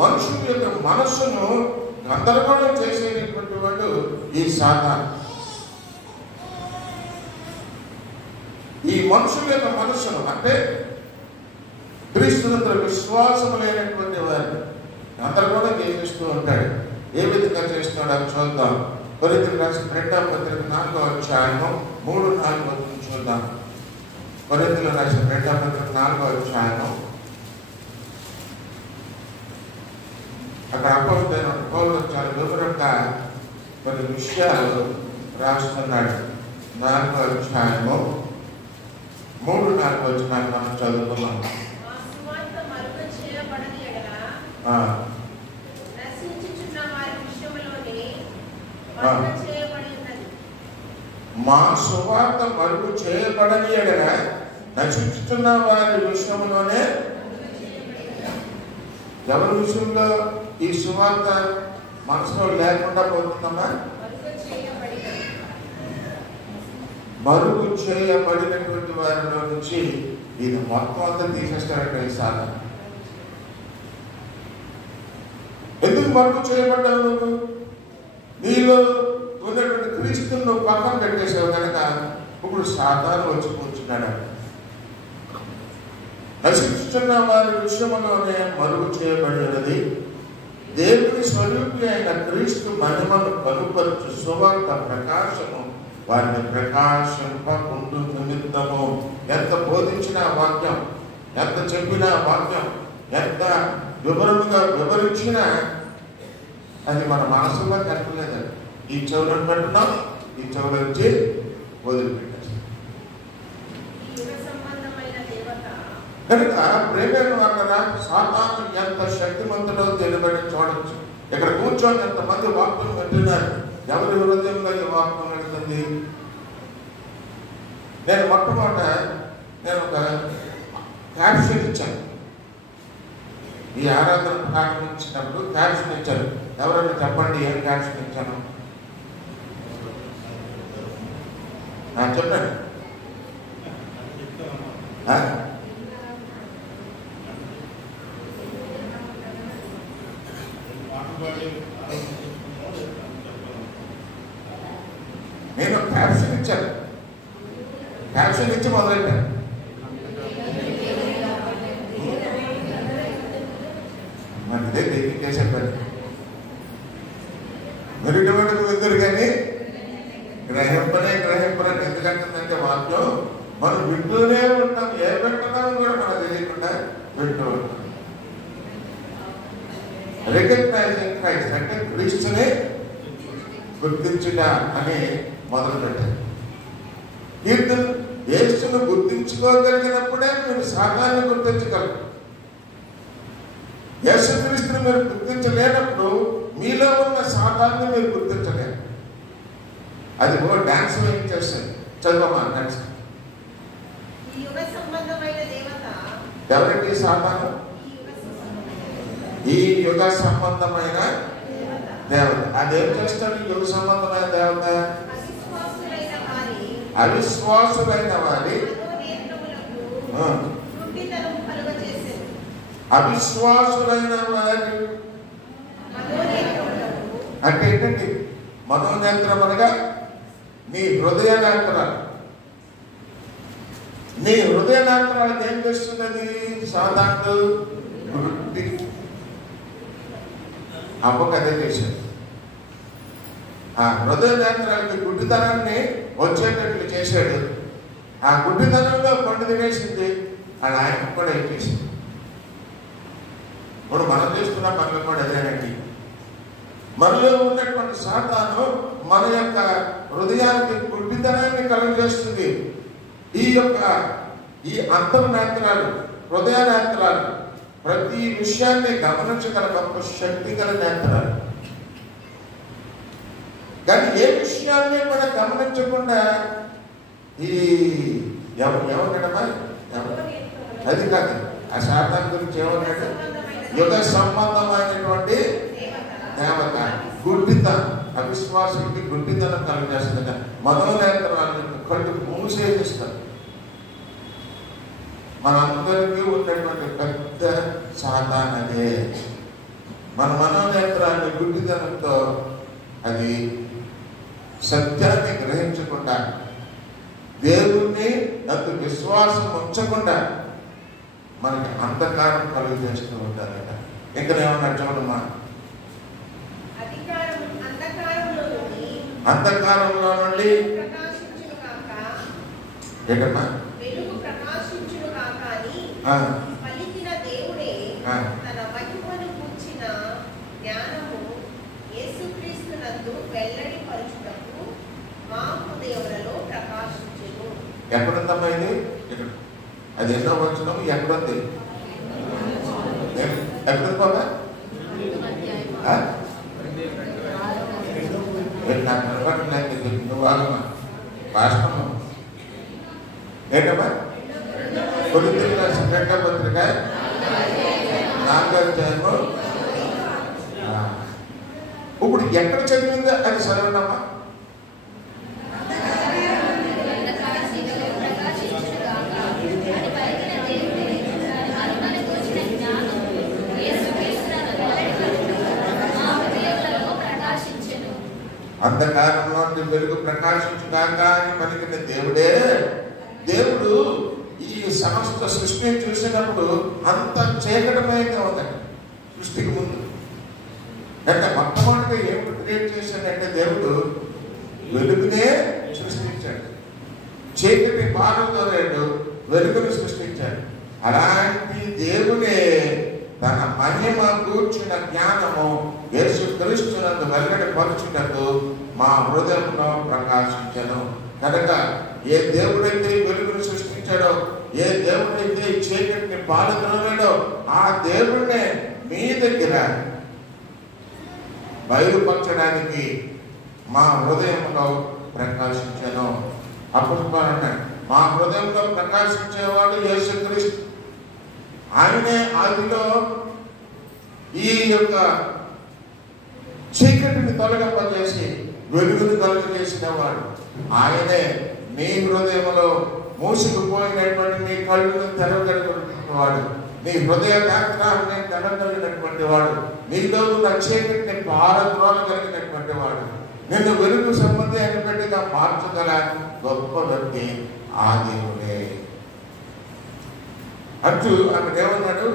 మనుషుల యొక్క మనస్సును గందరగోళం చేసేటటువంటి వాడు ఈ సాతాను. ఈ మనుషుల యొక్క మనస్సును, అంటే క్రీస్తునందు విశ్వాసం లేనటువంటి వారిని గందరగోళం చేసేస్తూ ఉంటాడు. ఏ విధంగా చేస్తున్నాడో చూద్దాం. కొరింథీయులకు రాసిన 2వ పత్రిక 4వ అధ్యాయము 3-4 చూద్దాం. కొరింథీయులకు రాసిన 2వ పత్రిక 4వ అధ్యాయము. అక్కడ అపోస్తలుడైన పౌలు చాలా వివరంగా కొన్ని విషయాలు రాస్తున్నాడు. 4వ అధ్యాయము 3-4 వచనాలు మనం చదువుకున్నాం. మా సువార్త మరుగు చేయబడని ఎడల నశించుతున్న వారి విషయంలోనే. ఎవరి విషయంలో ఈ సువార్త మనసులో లేకుండా పోతుందమ్మా? మరుగు చేయబడినటువంటి వారిలో నుంచి ఇది మొత్తం అంతా తీసేస్తారంటే ఈ సాధన. ఎందుకు మరుగు చేయబడ్డావు? నువ్వు నీలో ఉన్నటువంటి క్రీస్తును నువ్వు పక్కన పెట్టేసావు కనుక ఇప్పుడు సాతాను వచ్చి కూర్చున్నాడు. నశించుతున్న వారి విషయంలోనే మరుగు చేయబడినది దేవుని స్వరూపి అయిన క్రీస్తు మహిమను కనుపరచు సువార్త ప్రకాశము వారిని ప్రకాశింపకుండు నిమిత్తము. ఎంత బోధించిన వాక్యం, ఎంత చెప్పిన వాక్యం, ఎంత వివరముగా వివరించినా అది మన మనసులో కట్టలేదండి. ఈ చెవులను పెట్టున్నాం, ఈ చెవులు వచ్చి వదిలిపెట్టేస్తాం. కనుక ప్రేమైన వాళ్ళ సాతాను ఎంత శక్తిమంతుడో తెలియబడి చూడొచ్చు. ఇక్కడ కూర్చొని ఎంతమంది వాక్యం వింటున్నారు. ఎవరి హృదయంలో ఈ వాక్యం వెళ్తుంది? నేను మొట్టమొదట నేను ఒక క్యాప్షన్ ఇచ్చాను. ఈ ఆరాధన ప్రారంభించినప్పుడు క్యాప్షన్ ఇచ్చాను. ఎవరైనా చెప్పండి ఏం క్యాప్షన్ ఇచ్చాను? చెప్పండి. నేను క్యాప్షన్ ఇచ్చాను. క్యాప్షన్ ఇచ్చి మొదలెట్టాను. మనదే టేకింగ్ చేసేవారు మెరుగవడకు వెళ్తారు కానీ గ్రహింపనే ఎందుకంటుందంటే వాక్యం మనం వింటూనే ఉంటాం. ఏ వింటున్నామో కూడా మనకు తెలియకుండా వింటూ ఉంటాం. రికగ్నైజింగ్ క్రైస్ట్ అంటే క్రీస్తునే గుర్తించుట అని మొదలు పెట్టారు. కీర్తన యేసును గుర్తించుకోగలిగినప్పుడే మీరు సాతాన్ని గుర్తించగలరు. యేసుక్రీస్తుని మీరు గుర్తించలేనప్పుడు మీలో ఉన్న సాతాన్ని మీరు గుర్తించలేరు. అది కూడా డాన్స్ వేయించేస్తుంది. చదవమా డాన్స్. ఎవరికి సాతాను? ఈ యుగ సంబంధమైన దేవత. అదేం చేస్తాడు? యుగ సంబంధమైన దేవత అవిశ్వాసులైన వారి అంటే ఏంటండి? మనోనేత్రం అనగా నీ హృదయ నేత్రాలు. నీ హృదయ నేత్రాలకు ఏం చేస్తున్నది? సాధారణ గుడ్డి. అమ్మకు అదే చేశాడు. ఆ హృదయ నేత్రాలకి గుడ్డితనాన్ని వచ్చేటట్లు చేశాడు. ఆ గుడ్డితనంలో పండు తినేసింది. అది ఆయన కూడా ఎక్కేసింది. ఇప్పుడు మనం చేస్తున్న పనులు కూడా అదేనండి. మనలో ఉన్నటువంటి సాతాను మన యొక్క హృదయానికి గుడ్డితనాన్ని కలుగజేస్తుంది. ఈ అంతర్నేత్రాలు, హృదయ నేత్రాలు ప్రతి విషయాన్ని గమనించగల గొప్ప శక్తి గల నేత్రాలు. కానీ ఏ విషయాన్ని కూడా గమనించకుండా ఈ ఏమన్నాడమ్మా? అది కాదు. ఆ సాతాను గురించి ఏమన్నాడు? యుగ సంబంధమైనటువంటి దేవత. గుడ్డితనం, అవిశ్వాసానికి గుడ్డితనం కలుగజేస్తుంది. మనోనేత్రాలను కళ్ళు మూసేసిస్తారు. మనందరికీ ఉన్నటువంటి పెద్ద సాతాను అదే. మన మనోనేత్రాన్ని గుడ్డితనంతో అది సత్యాన్ని గ్రహించకుండా, దేవుణ్ణి అంత విశ్వాసం ఉంచకుండా మనకి అంధకారం కలుగు చేస్తూ ఉంటారట. ఇంకా ఏమన్నా చూడమ్మా? అంధకారంలో నుండి ఏంటమ్మా? ఎక్కడుందమ్మా ఇది? అది ఎన్నో వచ్చినాము? ఎక్కడుంది? ఎక్కడుంది బాబా? నాకు నిలబడలేదు. నువ్వు వాళ్ళమ్మా రాష్ట్రము ఏంటమ్మా? కొరింథీయులకు రాసిన రెండవ పత్రిక 4వ అధ్యాయము. ఇప్పుడు ఎక్కడ చదివిందో అది చదవండమ్మా. అంధకారంలో వెలుగు ప్రకాశించుగాక అని పలికిన దేవుడే. దేవుడు ఈ సమస్త సృష్టిని చూసినప్పుడు అంత చీకటమయంగా ఉందండి. సృష్టికి ముందు అంటే మొట్టమొదటిగా ఏమిటి క్రియేట్ చేశాడంటే దేవుడు వెలుగునే సృష్టించాడు. చీకటి పారదోలేడు, వెలుగును సృష్టించాడు. అలాంటి దేవుడే తన మహిమ కూర్చున్న జ్ఞానము యేసుక్రీస్తునందు వెల్లడి పరుచుటకు మా హృదయంలో ప్రకాశించను. కనుక ఏ దేవుడైతే వెలుగును సృష్టించాడో, ఏ దేవుడైతే ఈ చీకటిని పారద్రోలాడో, ఆ దేవుడినే మీ దగ్గర బయలుపరచడానికి మా హృదయంలో ప్రకాశించను. అప్పుడు మా హృదయంలో ప్రకాశించేవాడు యేసుక్రీస్తు. ఆయనే ఆదిలో ఈ యొక్క చీకటిని తొలగింపజేసి వెలుగును కలుగజేసిన వాడు. ఆయనే నీ హృదయంలో మూసుకుపోయినటువంటి నీ కళ్ళను తెరవగలిగినటువంటి వాడు, నీ హృదయ నేత్రాన్ని తెరవగలిగినటువంటి వాడు, నీలో ఉన్న చీకటిని పారద్రోలగలిగినటువంటి వాడు, నిన్ను వెలుగు సంబంధి అయిన బిడ్డగా మార్చగల గొప్ప వ్యక్తి ఆ దేవుడే అంటూ అక్కడ ఏమన్నాడు?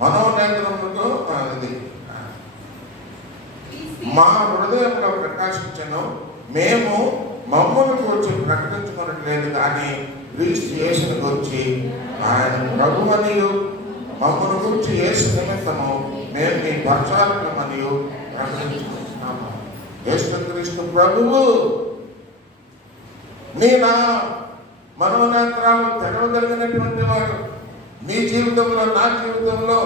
మనోనేత్రములతో ఇది మా హృదయంలో ప్రకాశించను, మేము మమ్మల్ని గురించి ప్రకటించుకున్నట్లేదు కానీ క్రీస్తు యేసుని గురించి ఆయన ప్రభు మరియు మమ్మల్ని గురించి యేసు నిమిత్తము మేము మీ పక్షాలకు మరియు ప్రకటించుకుంటున్నాము. యేసుక్రీస్తు ప్రభువు నీ నా మనోనేత్రాలు తెరవగలిగినటువంటి వాడు. నీ జీవితంలో నా జీవితంలో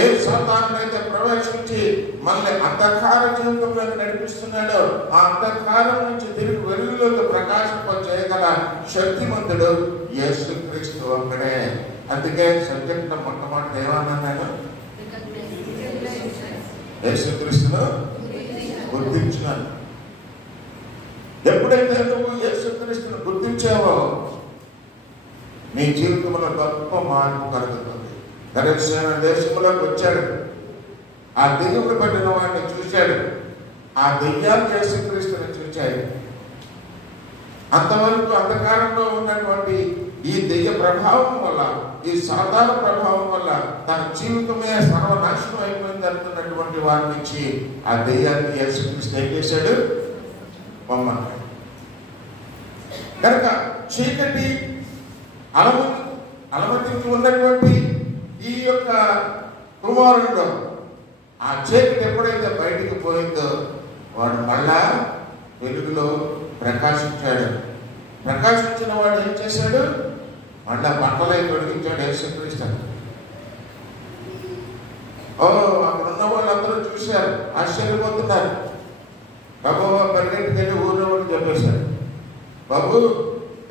ఏ సాతానుడైతే ప్రవేశించి మనల్ని అంధకార జీవితంలోకి నడిపిస్తున్నాడో ఆ అంధకారం నుంచి తిరిగి వెలుగులోకి ప్రకాశింపజేయగల శక్తిమంతుడు యేసుక్రీస్తు ఒక్కడే. అందుకే సబ్జెక్ట్ మొట్టమొదటి ఏమన్నాను? యేసుక్రీస్తును గుర్తించినాను. ఎప్పుడైతే నువ్వు యేసుక్రీస్తును గుర్తించావో నీ జీవితంలో గొప్ప మార్పు కలుగుతుంది. గెరసేన దేశంలోకి వచ్చాడు, ఆ దెయ్యములు పట్టిన వాడిని చూశాడు, ఆ దెయ్యాలు యేసుక్రీస్తుని చూశాడు. అంతవరకు అంధకారంలో ఉన్నటువంటి ఈ దెయ్య ప్రభావం వల్ల, ఈ సాధారణ ప్రభావం వల్ల తన జీవితమే సర్వనాశనం అయిపోయింది అనుకున్నటువంటి వారి నుంచి ఆ దెయ్యాన్ని యేసుక్రీస్తు ఏం చేశాడు? పొమ్మన్నాడు. కనుక చీకటి అలమటించి ఉన్నటువంటి ఈ యొక్క కుమారుడు ఆ చీకటి ఎప్పుడైతే బయటికి పోయిందో వాడు మళ్ళా వెలుగులో ప్రకాశించాడు. ప్రకాశించిన వాడు ఏం చేశాడు? మళ్ళా బట్టలై తొలగించాడు యేసుక్రీస్తు. అక్కడ ఉన్న వాళ్ళందరూ చూశారు, ఆశ్చర్యపోతున్నారు. బాబు పరిగెట్టుకెళ్ళి ఊళ్ళో కూడా చెప్పేశారు, బాబు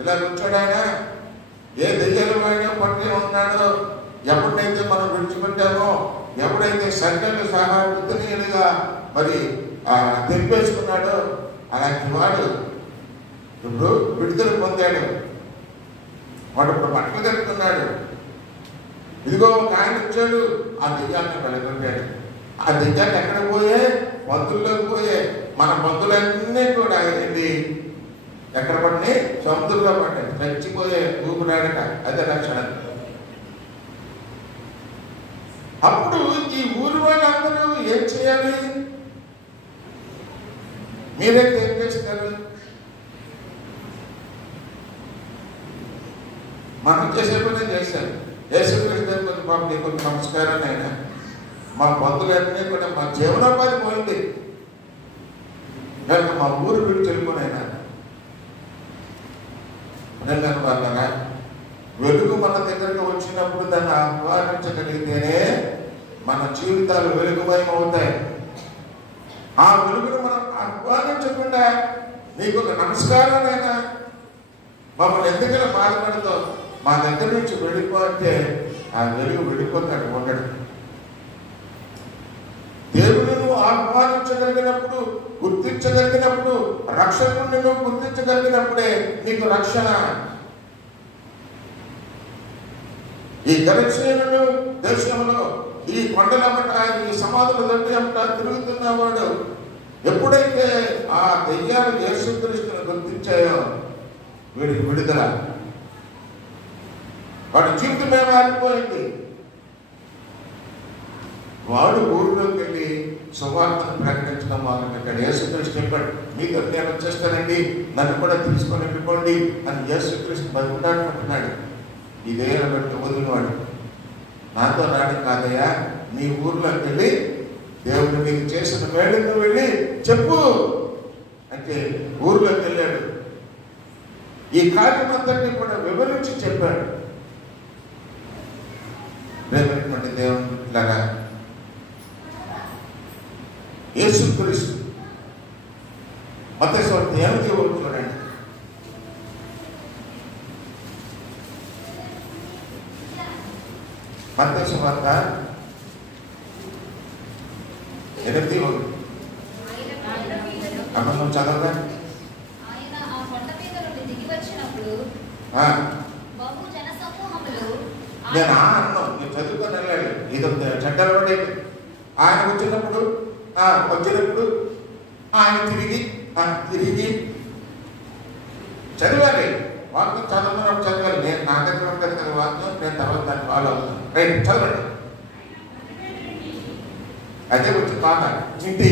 ఇలా వచ్చాడు ఆయన, ఏ దెయ్యాలమైన పట్టి ఉన్నాడో, ఎప్పుడైతే మనం విడిచిపెట్టామో, ఎప్పుడైతే సంఖ్యలు సహా వృద్ధనీయులుగా మరి తెంపేసుకున్నాడో అలాంటి వాడు ఇప్పుడు విడుదల పొందాడు. వాడు ఇప్పుడు బట్టలు కట్టుకున్నాడు. ఇదిగో ఒక ఆయన వచ్చాడు, ఆ దెయ్యాన్ని వెళ్ళగొట్టాడు. ఆ దెయ్యాన్ని ఎక్కడ పోయే? పంతుల్లోకి పోయే. మన పంతులన్నీ కూడా ఏంటి ఎక్కడ పడినాయి? సముద్రంలో పడ్డాయి, చచ్చిపోయే ఊపిరాడట. అదే రక్షణ. అప్పుడు ఈ ఊరి వాళ్ళందరూ ఏం చేయాలి? మీరైతే ఏం చేస్తారు? మనం చేసే పని చేశారు. యేసుక్రీస్తు కొంచెం పాపం నీకు కొంచెం నమస్కారం అయినా మా బంధువులన్నీ కూడా మా జీవనోపాధి పోయింది కనుక మా ఊరు వీడు చెప్పుకునైనా వాళ్ళగా వెలుగు మన దగ్గరకు వచ్చినప్పుడు దాన్ని ఆహ్వానించగలిగితేనే మన జీవితాలు వెలుగుమయం అవుతాయి. ఆ వెలుగును మనం ఆహ్వానించకుండా నీకు ఒక నమస్కారమైనా మమ్మల్ని ఎందుకైనా బాధపడతావు, మా దగ్గర నుంచి వెళ్ళిపోతే ఆ వెలుగు వెళ్ళిపోతాడు ఉండడు. దేవుని ఆహ్వానించగలిగినప్పుడు, గుర్తించగలిగినప్పుడు, రక్షకుడిని నువ్వు గుర్తించగలిగినప్పుడే నీకు రక్షణ. ఈ గెరసేను దేశంలో ఈ కొండలమట, ఈ సమాధుల దొడ్డి అంట తిరుగుతున్నవాడు ఎప్పుడైతే ఆ దెయ్యాలు యేసుక్రీస్తుని గుర్తించాయో వీడికి విడుదల. వాడి జీవితమే మారిపోయింది. వాడు ఊరిలోకి వెళ్ళి సువార్తను ప్రకటించడం మొదలుపెట్టాడు. యేసుక్రీస్తు చెప్పాడు, మీతో నేను వచ్చేస్తానండి, నన్ను కూడా తీసుకొని వెళ్ళిపోండి అని యేసుక్రీస్తు బతుకుతాడుకుంటున్నాడు. ఇదే బట్టి వదిలినవాడు నాతో రాడు కాదయ్యా, నీ ఊర్లోకి వెళ్ళి దేవుడు నీకు చేసిన మేలును వెళ్ళి చెప్పు అంటే ఊర్లోకి వెళ్ళాడు. ఈ కార్యమంతటినీ కూడా వివరించి చెప్పాడు. ప్రేమైనటువంటి దేవునిలాగా యేసుక్రీస్తు మత్తయి సువార్త 8వ చూడండి. మత్తయి సువార్త 8:1. అమ్మ చదవదా? ఆయన ఆ కొండ మీద నుండి దిగి వచ్చినప్పుడు బహు జన సమూహములు నేను అన్నాను, నేను చదువుకొని వెళ్ళాడు. ఇది చెడ్డలు పడే ఆయన వచ్చినప్పుడు ఆయన తిరిగి చదివాలి. వాక్యం చదవమని చదవాలి. నేను నా దగ్గర ఉంటుంది వాక్యం, నేను తర్వాత దాన్ని ఫాలో అవుతాను. రైట్, చదవండి. అదే వచ్చి పాట ఇంటి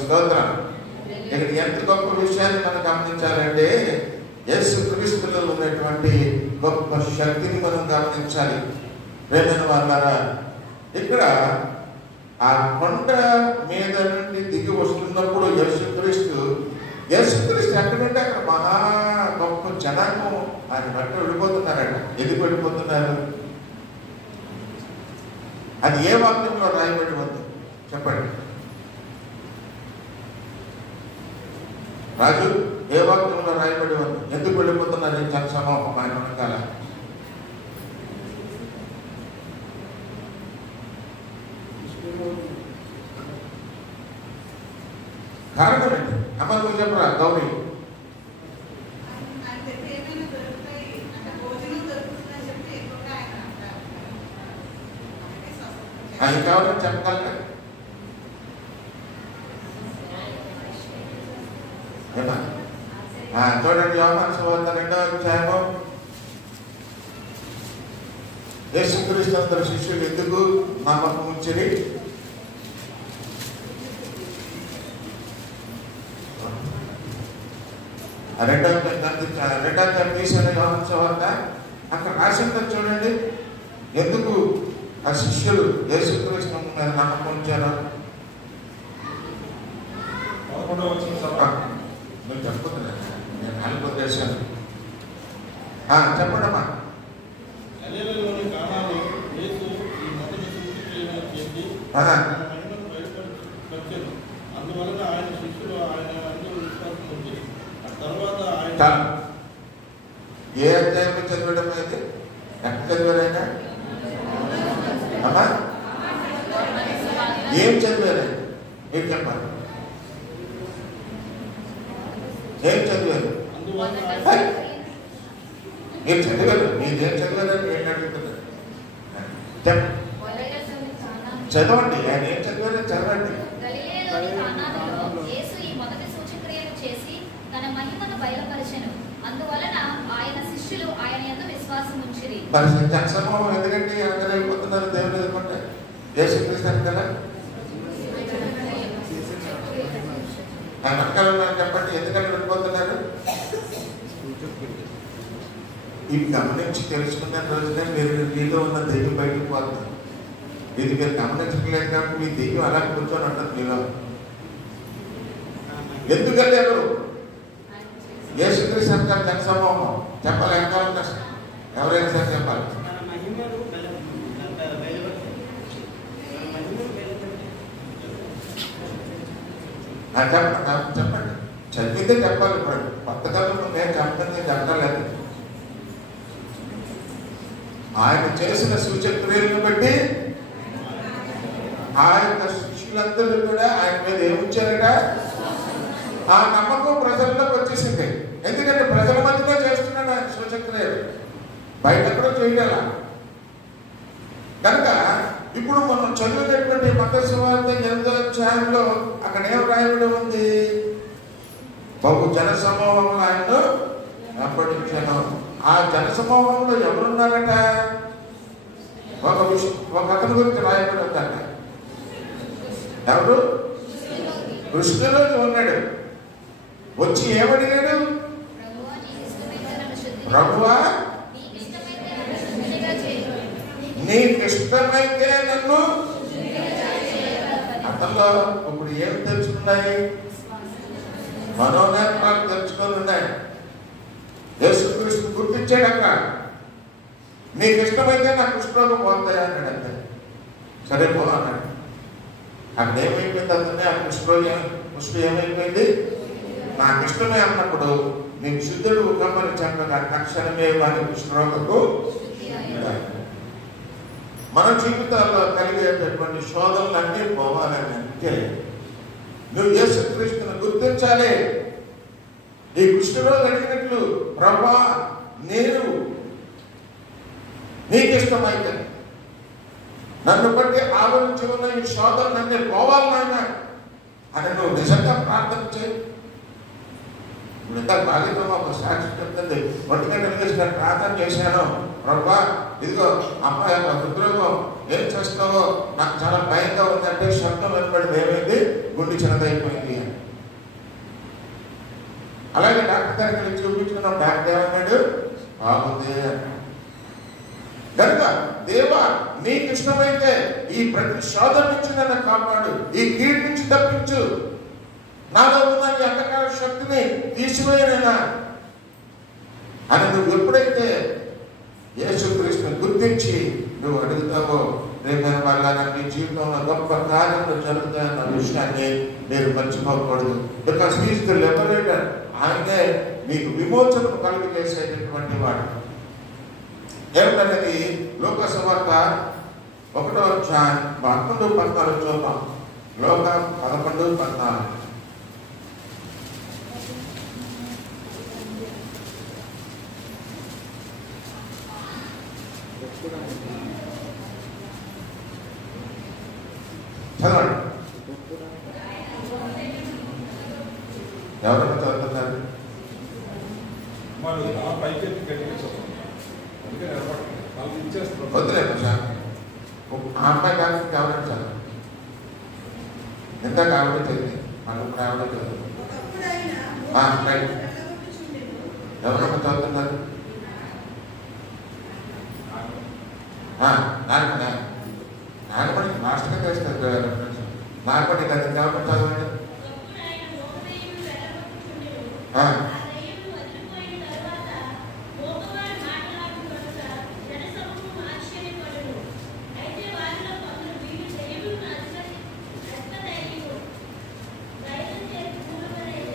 స్తోత్రం. ఇక్కడ ఎంత గొప్ప విషయాన్ని మనం గమనించాలంటే యేసు క్రీస్తులో ఉన్నటువంటి గొప్ప శక్తిని మనం గమనించాలి. ప్రేమైన వాళ్ళారా, ఇక్కడ ఆ కొండ మీద నుండి దిగి వస్తున్నప్పుడు యేసుక్రీస్తు ఎక్కడంటే అక్కడ మహా గొప్ప జనాంగం ఆయన బట్టి వెళ్ళిపోతున్నారట. ఎందుకు వెళ్ళిపోతున్నారు? అది ఏ వాక్యంలో రాయబడి ఉంది చెప్పండి రాజు, ఏ వాక్యంలో రాయబడి ఉంది? ఎందుకు వెళ్ళిపోతున్నారు ఈ జన సమూహం ఆయన వెనకాల? కారణం ఏంటి? అమ్మ నువ్వు చెప్పరా గౌరీ? అది కావాలని చెప్పగలరా? చూడండి, యోహాను సువార్త 2వ అధ్యాయము. యేసుక్రీస్తు అందరు శిష్యులు ఎందుకు నమ్మకం ఉంచిరి? రెండవ అధ్యాయం తీసాను యోహాను సువార్త. అక్కడ రాసింది చూడండి, ఎందుకు ఆ శిష్యులు యేసుక్రీస్తు మీద నమ్మకం ఉంచారు? మీరు చెప్పుతున్నా, నేను ఆలోచించాను. చెప్పండమ్మా. ఏ అధ్యాయంలో చదివడం అయితే ఎక్కడ చదివారైనా? అమ్మా ఏం చదివారు మీరు చెప్పండి. ఏం చదివారు? మీరు చదివారు, మీరేం చదివారని నేను అడుగుతున్నారు. చదవండి, ఆయన ఏం చదివారని చదవండి. జనసమూహం ఎందుకంటే అందరూ వెళ్ళిపోతున్నారు దేవుని ఎదుర్కొంటే? యేసుక్రీస్తు కదా ఆయన వెనకాల ఉన్నారు చెప్పండి. ఎందుకంటే వెళ్ళిపోతున్నారు? ఇవి గమనించి తెలుసుకున్న రోజునే మీరు మీలో ఉన్న దెయ్యం బయటకు పోతుంది. ఇది మీరు గమనించట్లేదు కాబట్టి మీ దెయ్యం అలా కూర్చొని ఉంటుంది మీలో. ఎందుకు వెళ్ళారు? యేసుక్రీస్తు అంటారు జనసమూహం. చెప్పాలి, ఎంతకాలం కష్టం, ఎవరైనా సరే చెప్పాలి. చెప్పండి, చదివితే చెప్పాలి. ఇప్పుడు కొత్త కథలు నేను చెప్తుంది చెప్పలేదు. ఆయన చేసిన సూచక్రియలను బట్టి ఆ యొక్క శిష్యులందరూ కూడా ఆయన మీద ఏముంచారట? ఆ నమ్మకం ప్రజల్లోకి వచ్చేసింది. ఎందుకంటే ప్రజల మధ్యలో చేస్తున్నాడు ఆయన సూచక్రియలు, బయట కూడా చేయగల. కనుక ఇప్పుడు మనం చదివినటువంటి మత్తయి సువార్త 8వ అధ్యాయంలో అక్కడ ఏం రాయబడి ఉంది? బహు జన సమూహంలో ఆయన వెంబడించాను. ఆ జన సమూహంలో ఎవరున్నారట? ఒక అతని గురించి రాయబడి ఉందట. ఎవరు? కృష్ణులో ఉన్నాడు. వచ్చి ఏమడిగాడు? ప్రభువా, నీకు ఇష్టమైతే నన్ను. అతనిలో ఇప్పుడు ఏం తెలుసుకున్నాయి? మనోనేత్రాలు తెరుచుకొని ఉన్నాయి. యేసుక్రీస్తు గుర్తించాడు అక్కడ. నీకు ఇష్టమైతే నా కుష్ఠరోగం పోతాయి అన్నాడు. అంతే, సరే పో అన్నాడు. అక్కడ ఏమైపోయింది అతనే ఆ కుష్ఠ ఏమైపోయింది? నాకు ఇష్టమే అన్నప్పుడు నీకు శుద్ధుడు కమ్మని చెప్పగా తక్షణమే వారి కుష్ఠరోగకు. మన జీవితాల్లో కలిగేటటువంటి శోధనలన్నీ పోవాలని అంటే నువ్వు యేసుక్రీస్తుని గుర్తించాలి. ఈ కుష్ఠరోగం అడిగినట్లు, ప్రభా నేను నీకు ఇష్టమైతే నన్ను బట్టి ఆవరించి ఉన్న ఈ శోధనలన్నీ పోవాలి నాయన అని నువ్వు నిజంగా ప్రార్థన చేయి. ఇప్పుడు ఇంత బాధ్యత ఒక సాక్షి చెప్తుంది, 1 గంటల నుంచి నేను ప్రార్థన చేశాను, ప్రభా ఇదిగో అమ్మాయి యొక్క హృద్రోగం ఏం చేస్తావో నాకు చాలా భయంగా ఉందంటే శబ్దం వెనబడింది, ఏమైంది? గుండె చిన్నదైపోయింది. అలాగే డాక్టర్ దగ్గర చూపించుకున్నాం, డాక్టర్ ఏమన్నాడు? బాగుంది అన్నాడు. కనుక దేవా నీకు ఇష్టమైతే ఈ ప్రతి శోధన నుంచి నన్ను కాపాడు, ఈ కీడు నుంచి తప్పించు, నాలో ఉన్న ఈ అంధకార శక్తిని తీసివేయనైనా అని నువ్వు ఎప్పుడైతే యేసుక్రీస్తుని గుర్తించి నువ్వు అడుగుతావో, రేపైన వాళ్ళ నీ జీవితంలో గొప్ప కార్యాలు జరుగుతాయన్న విషయాన్ని మీరు మర్చిపోకూడదు. Because he's the liberator. ఆయనే మీకు విమోచనం కలుగజేసేటటువంటి వాడు. ఏమిటనేది లోక సువార్త 1వ అధ్యాయం 11-14 చూద్దాం. లోక 11:14. చదవండి. ఎవరైనా చదువుతున్నారు? వద్దులే సార్, ఆ అమ్మాయి కాకుండా ఎవరైనా చదువు. ఎంత కాబట్టి చదివి మనం ఇప్పుడు ఎవరైనా చదువు. ఎవరైనా చదువుతున్నారు? నాగపడి మాస్టర్గా తెలుస్తుంది. నాగపడి కదా ఎవరైనా చదవండి.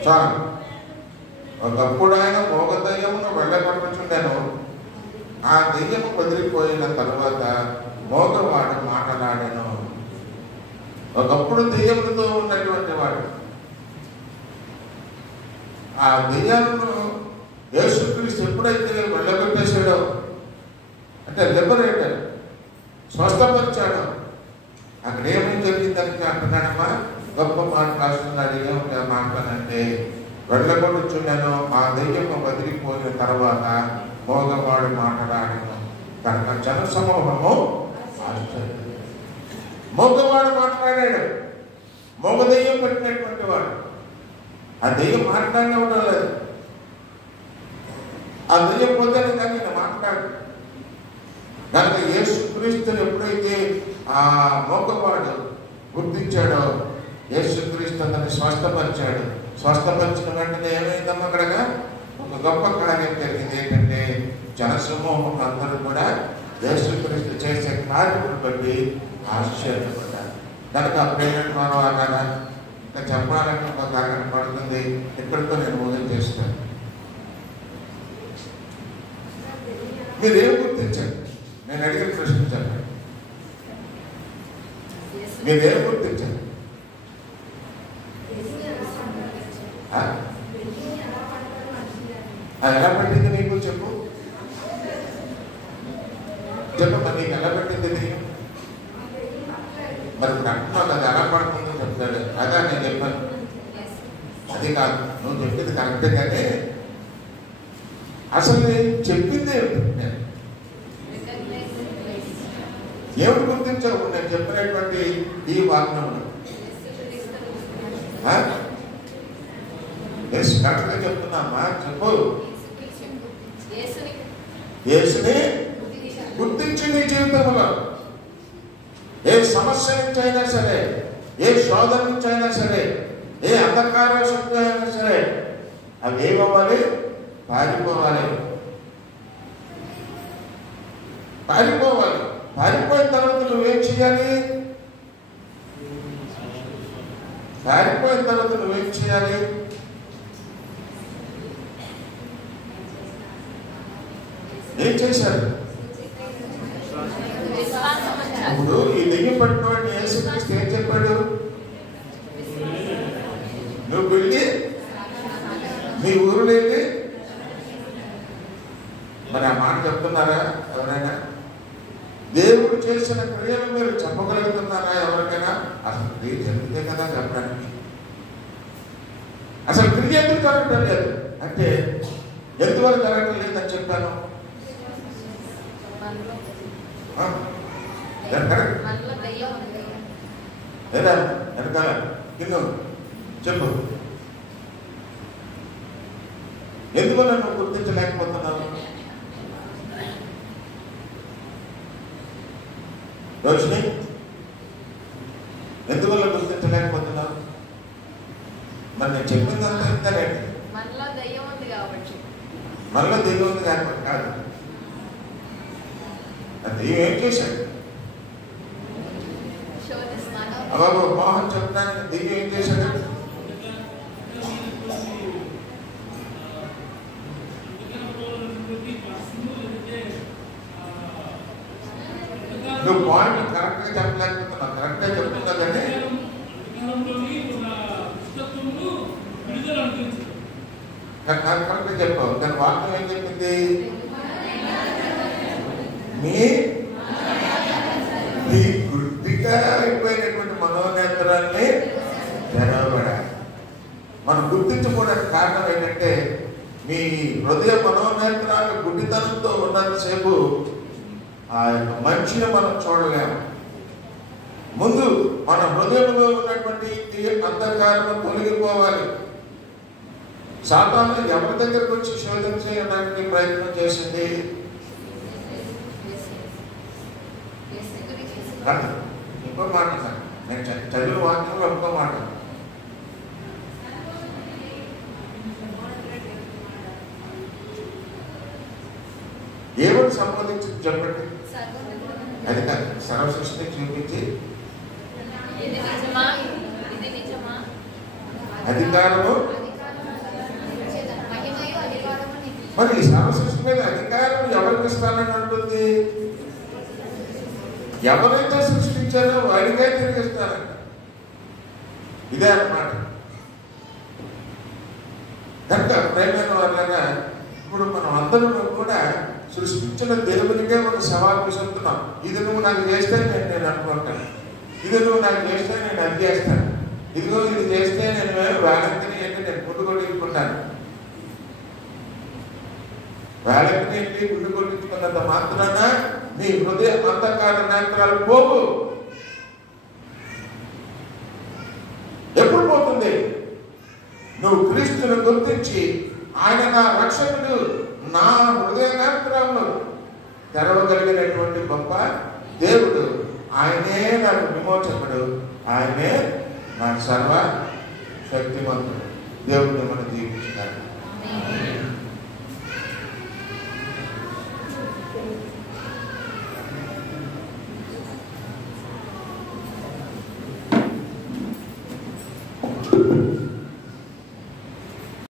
చాలు. ఒకప్పుడు ఆయన మోగ దయ్యమును వెళ్ళగొట్టుచుండెను. ఆ దెయ్యము వదిలిపోయిన తర్వాత మోగవాడు మాట్లాడాను. ఒకప్పుడు దెయ్యములతో ఉన్నటువంటి వాడు ఆ దెయ్యాలను యేసుక్రీస్తు ఎప్పుడైతే వెళ్ళగొట్టేశాడో, అంటే లిబరేటర్, స్వస్థపరిచాడో, అక్కడ ఏమేమి జరిగిందని అంటున్నాడమ్మా? గొప్ప మాట రాస్తున్నాడు. ఏమిటా మాట్లాడంటే, వెళ్ళగొట్టుచున్నాను, ఆ దెయ్యము వదిలిపోయిన తర్వాత మోగవాడు మాట్లాడాను. కనుక జన సమూహము మోగవాడు మాట్లాడాడు. మోగ దెయ్యం పెట్టినటువంటి వాడు. ఆ దెయ్యం మాట్లాడినా ఉండలేదు. ఆ దెయ్యం పోతేనే కానీ నేను మాట్లాడు. కనుక యేసుక్రీస్తుని ఎప్పుడైతే ఆ మోగవాడు గుర్తించాడో, యేసుక్రీస్తు అతన్ని స్వస్థపరిచాడు. స్వస్థపరిచిన వెంటనే ఏమైందమ్మా? అక్కడగా ఒక గొప్ప కార్యం జరిగింది. ఏంటంటే జనసమూహం అందరూ కూడా యేసుక్రీస్తు చేసే కార్యమును బట్టి ఆశ్చర్యపడ్డారు. కనుక ప్రేమ కదా ఇంకా చెప్పాలంటే ఒక కారణ పడుతుంది. ఇక్కడితో నేను ముగించేస్తాను. మీరేం గుర్తించండి? నేను అడిగిన ప్రశ్న చెప్పండి. మీరేం గుర్తించండి? అది ఎలా పట్టింది నీకు? చెప్పు చెప్పమ్మా, నీకు ఎలా పట్టింది నీకు? మరి అంటున్నావు అది ఎలా పడుతుందో చెప్తాడు. అదే నేను చెప్పాను. అది కాదు, నువ్వు చెప్పింది కరెక్టే, కానీ అసలు నేను చెప్పింది ఏమిటి? ఏమిటి గుర్తించావు నేను చెప్పినటువంటి ఈ వాక్యంలో? కరెక్ట్గా చెప్తున్నామా? చెప్పు. యేసుని గుర్తించి నీ జీవితంలో ఏ సమస్య నుంచి అయినా సరే, ఏ శోధన నుంచి అయినా సరే ఏ అంధకార శక్తి అయినా సరే అవి ఏమవ్వాలి? పారిపోవాలి. పారిపోవాలి. పారిపోయిన తర్వాత నువ్వేం చేయాలి? పారిపోయిన తర్వాత నువ్వేం చేయాలి? ఏం చేశారు? ఇప్పుడు ఈ దెయ్యం పట్టుకోండి యేసుక్రీస్తు ఏం చెప్పాడు? నువ్వు వెళ్ళి మీ ఊరు వెళ్ళి, మరి ఆ మాట చెప్తున్నారా ఎవరైనా? దేవుడు చేసిన క్రియలు మీరు చెప్పగలుగుతున్నారా ఎవరికైనా? అసలు క్రియ జరిగితే కదా చెప్పడానికి. అసలు క్రియ ఎందుకు జరగటం లేదు అంటే ఎందువల్ల జరగటం లేదని చెప్పాను. లేదా వెనకాల కింద చెప్పు. ఎందువల్ల నువ్వు గుర్తించలేకపోతున్నావు? రోషిని, ఎందువల్ల గుర్తించలేకపోతున్నావు? మరి నేను చెప్పిందంతా ఇంతలేండి. మనలో దెయ్యం ఉంది కాబట్టి. మనలో దెయ్యం ఉంది కాబట్టి కాదు. దెయ్యం ఏం చేశాడు? బాబు మోహన్ చెప్తాను, దెయ్యం ఏం చేశాడు? నువ్వు పాయింట్ కరెక్ట్ గా చెప్పలేకపోతున్నావు. కరెక్ట్ గా చెప్తున్నా కానీ కరెక్ట్ గా చెప్పావు. కానీ వాక్యం ఏం చెప్పింది? మీ గుడ్డిగా అయిపోయినటువంటి మనోనేత్రాన్ని తెరవబడాలి. మనం గుర్తించుకోవడానికి కారణం ఏంటంటే మీ హృదయ మనోనేత్రాలు గుడ్డితనంతో ఉన్నంతసేపు ఆ యొక్క మంచిని మనం చూడలేము. ముందు మన హృదయంలో ఉన్నటువంటి అంధకారం తొలగిపోవాలి. సాతాను ఎవరి దగ్గరకు వచ్చి శోధన చేయడానికి ప్రయత్నం చేసింది? ఇంకో మాట సార్, నేను చదివిన వాక్యంలో ఇంకో మాట. ఏమని సంబోధించి చెప్పండి. అది కాదు, సర్వసృష్టిని చూపించి అధికారము. మరి సర్వసృష్టి మీద అధికారం ఎవరికి ఇస్తానని అంటుంది? ఎవరైతే సృష్టించారో వాడికే తిరిగిస్తారంట. ఇదే అన్నమాట. కనుక ప్రేమైన వాళ్ళగా ఇప్పుడు మనం అందరూ కూడా సృష్టించిన దేవునికే ఒక సవాల్ విసురుతున్నాం. ఇది నువ్వు నాకు చేస్తే నేను అనుకుంటాను, ఇది నువ్వు నాకు చేస్తే నేను అది చేస్తాను, ఇదిగో ఇది చేస్తే నేను వేళంకని ఏంటి నేను గుండు కొట్టించుకుంటాను. వేళంకని ఏంటి గుండు కొట్టించుకున్నంత మాత్రాన నీ హృదయ అంధకార నేత్రాలు పోవు. ఎప్పుడు పోతుంది? నువ్వు క్రీస్తుని గుర్తించి ఆయన నా రక్షకుడు, నా హృదయ నేత్రాలను తెరవగలిగినటువంటి గొప్ప దేవుడు, ఆయనే నాకు విమోచకుడు, ఆయనే నా సర్వ శక్తిమంతుడు. దేవుడిని మనం జీవించాలి.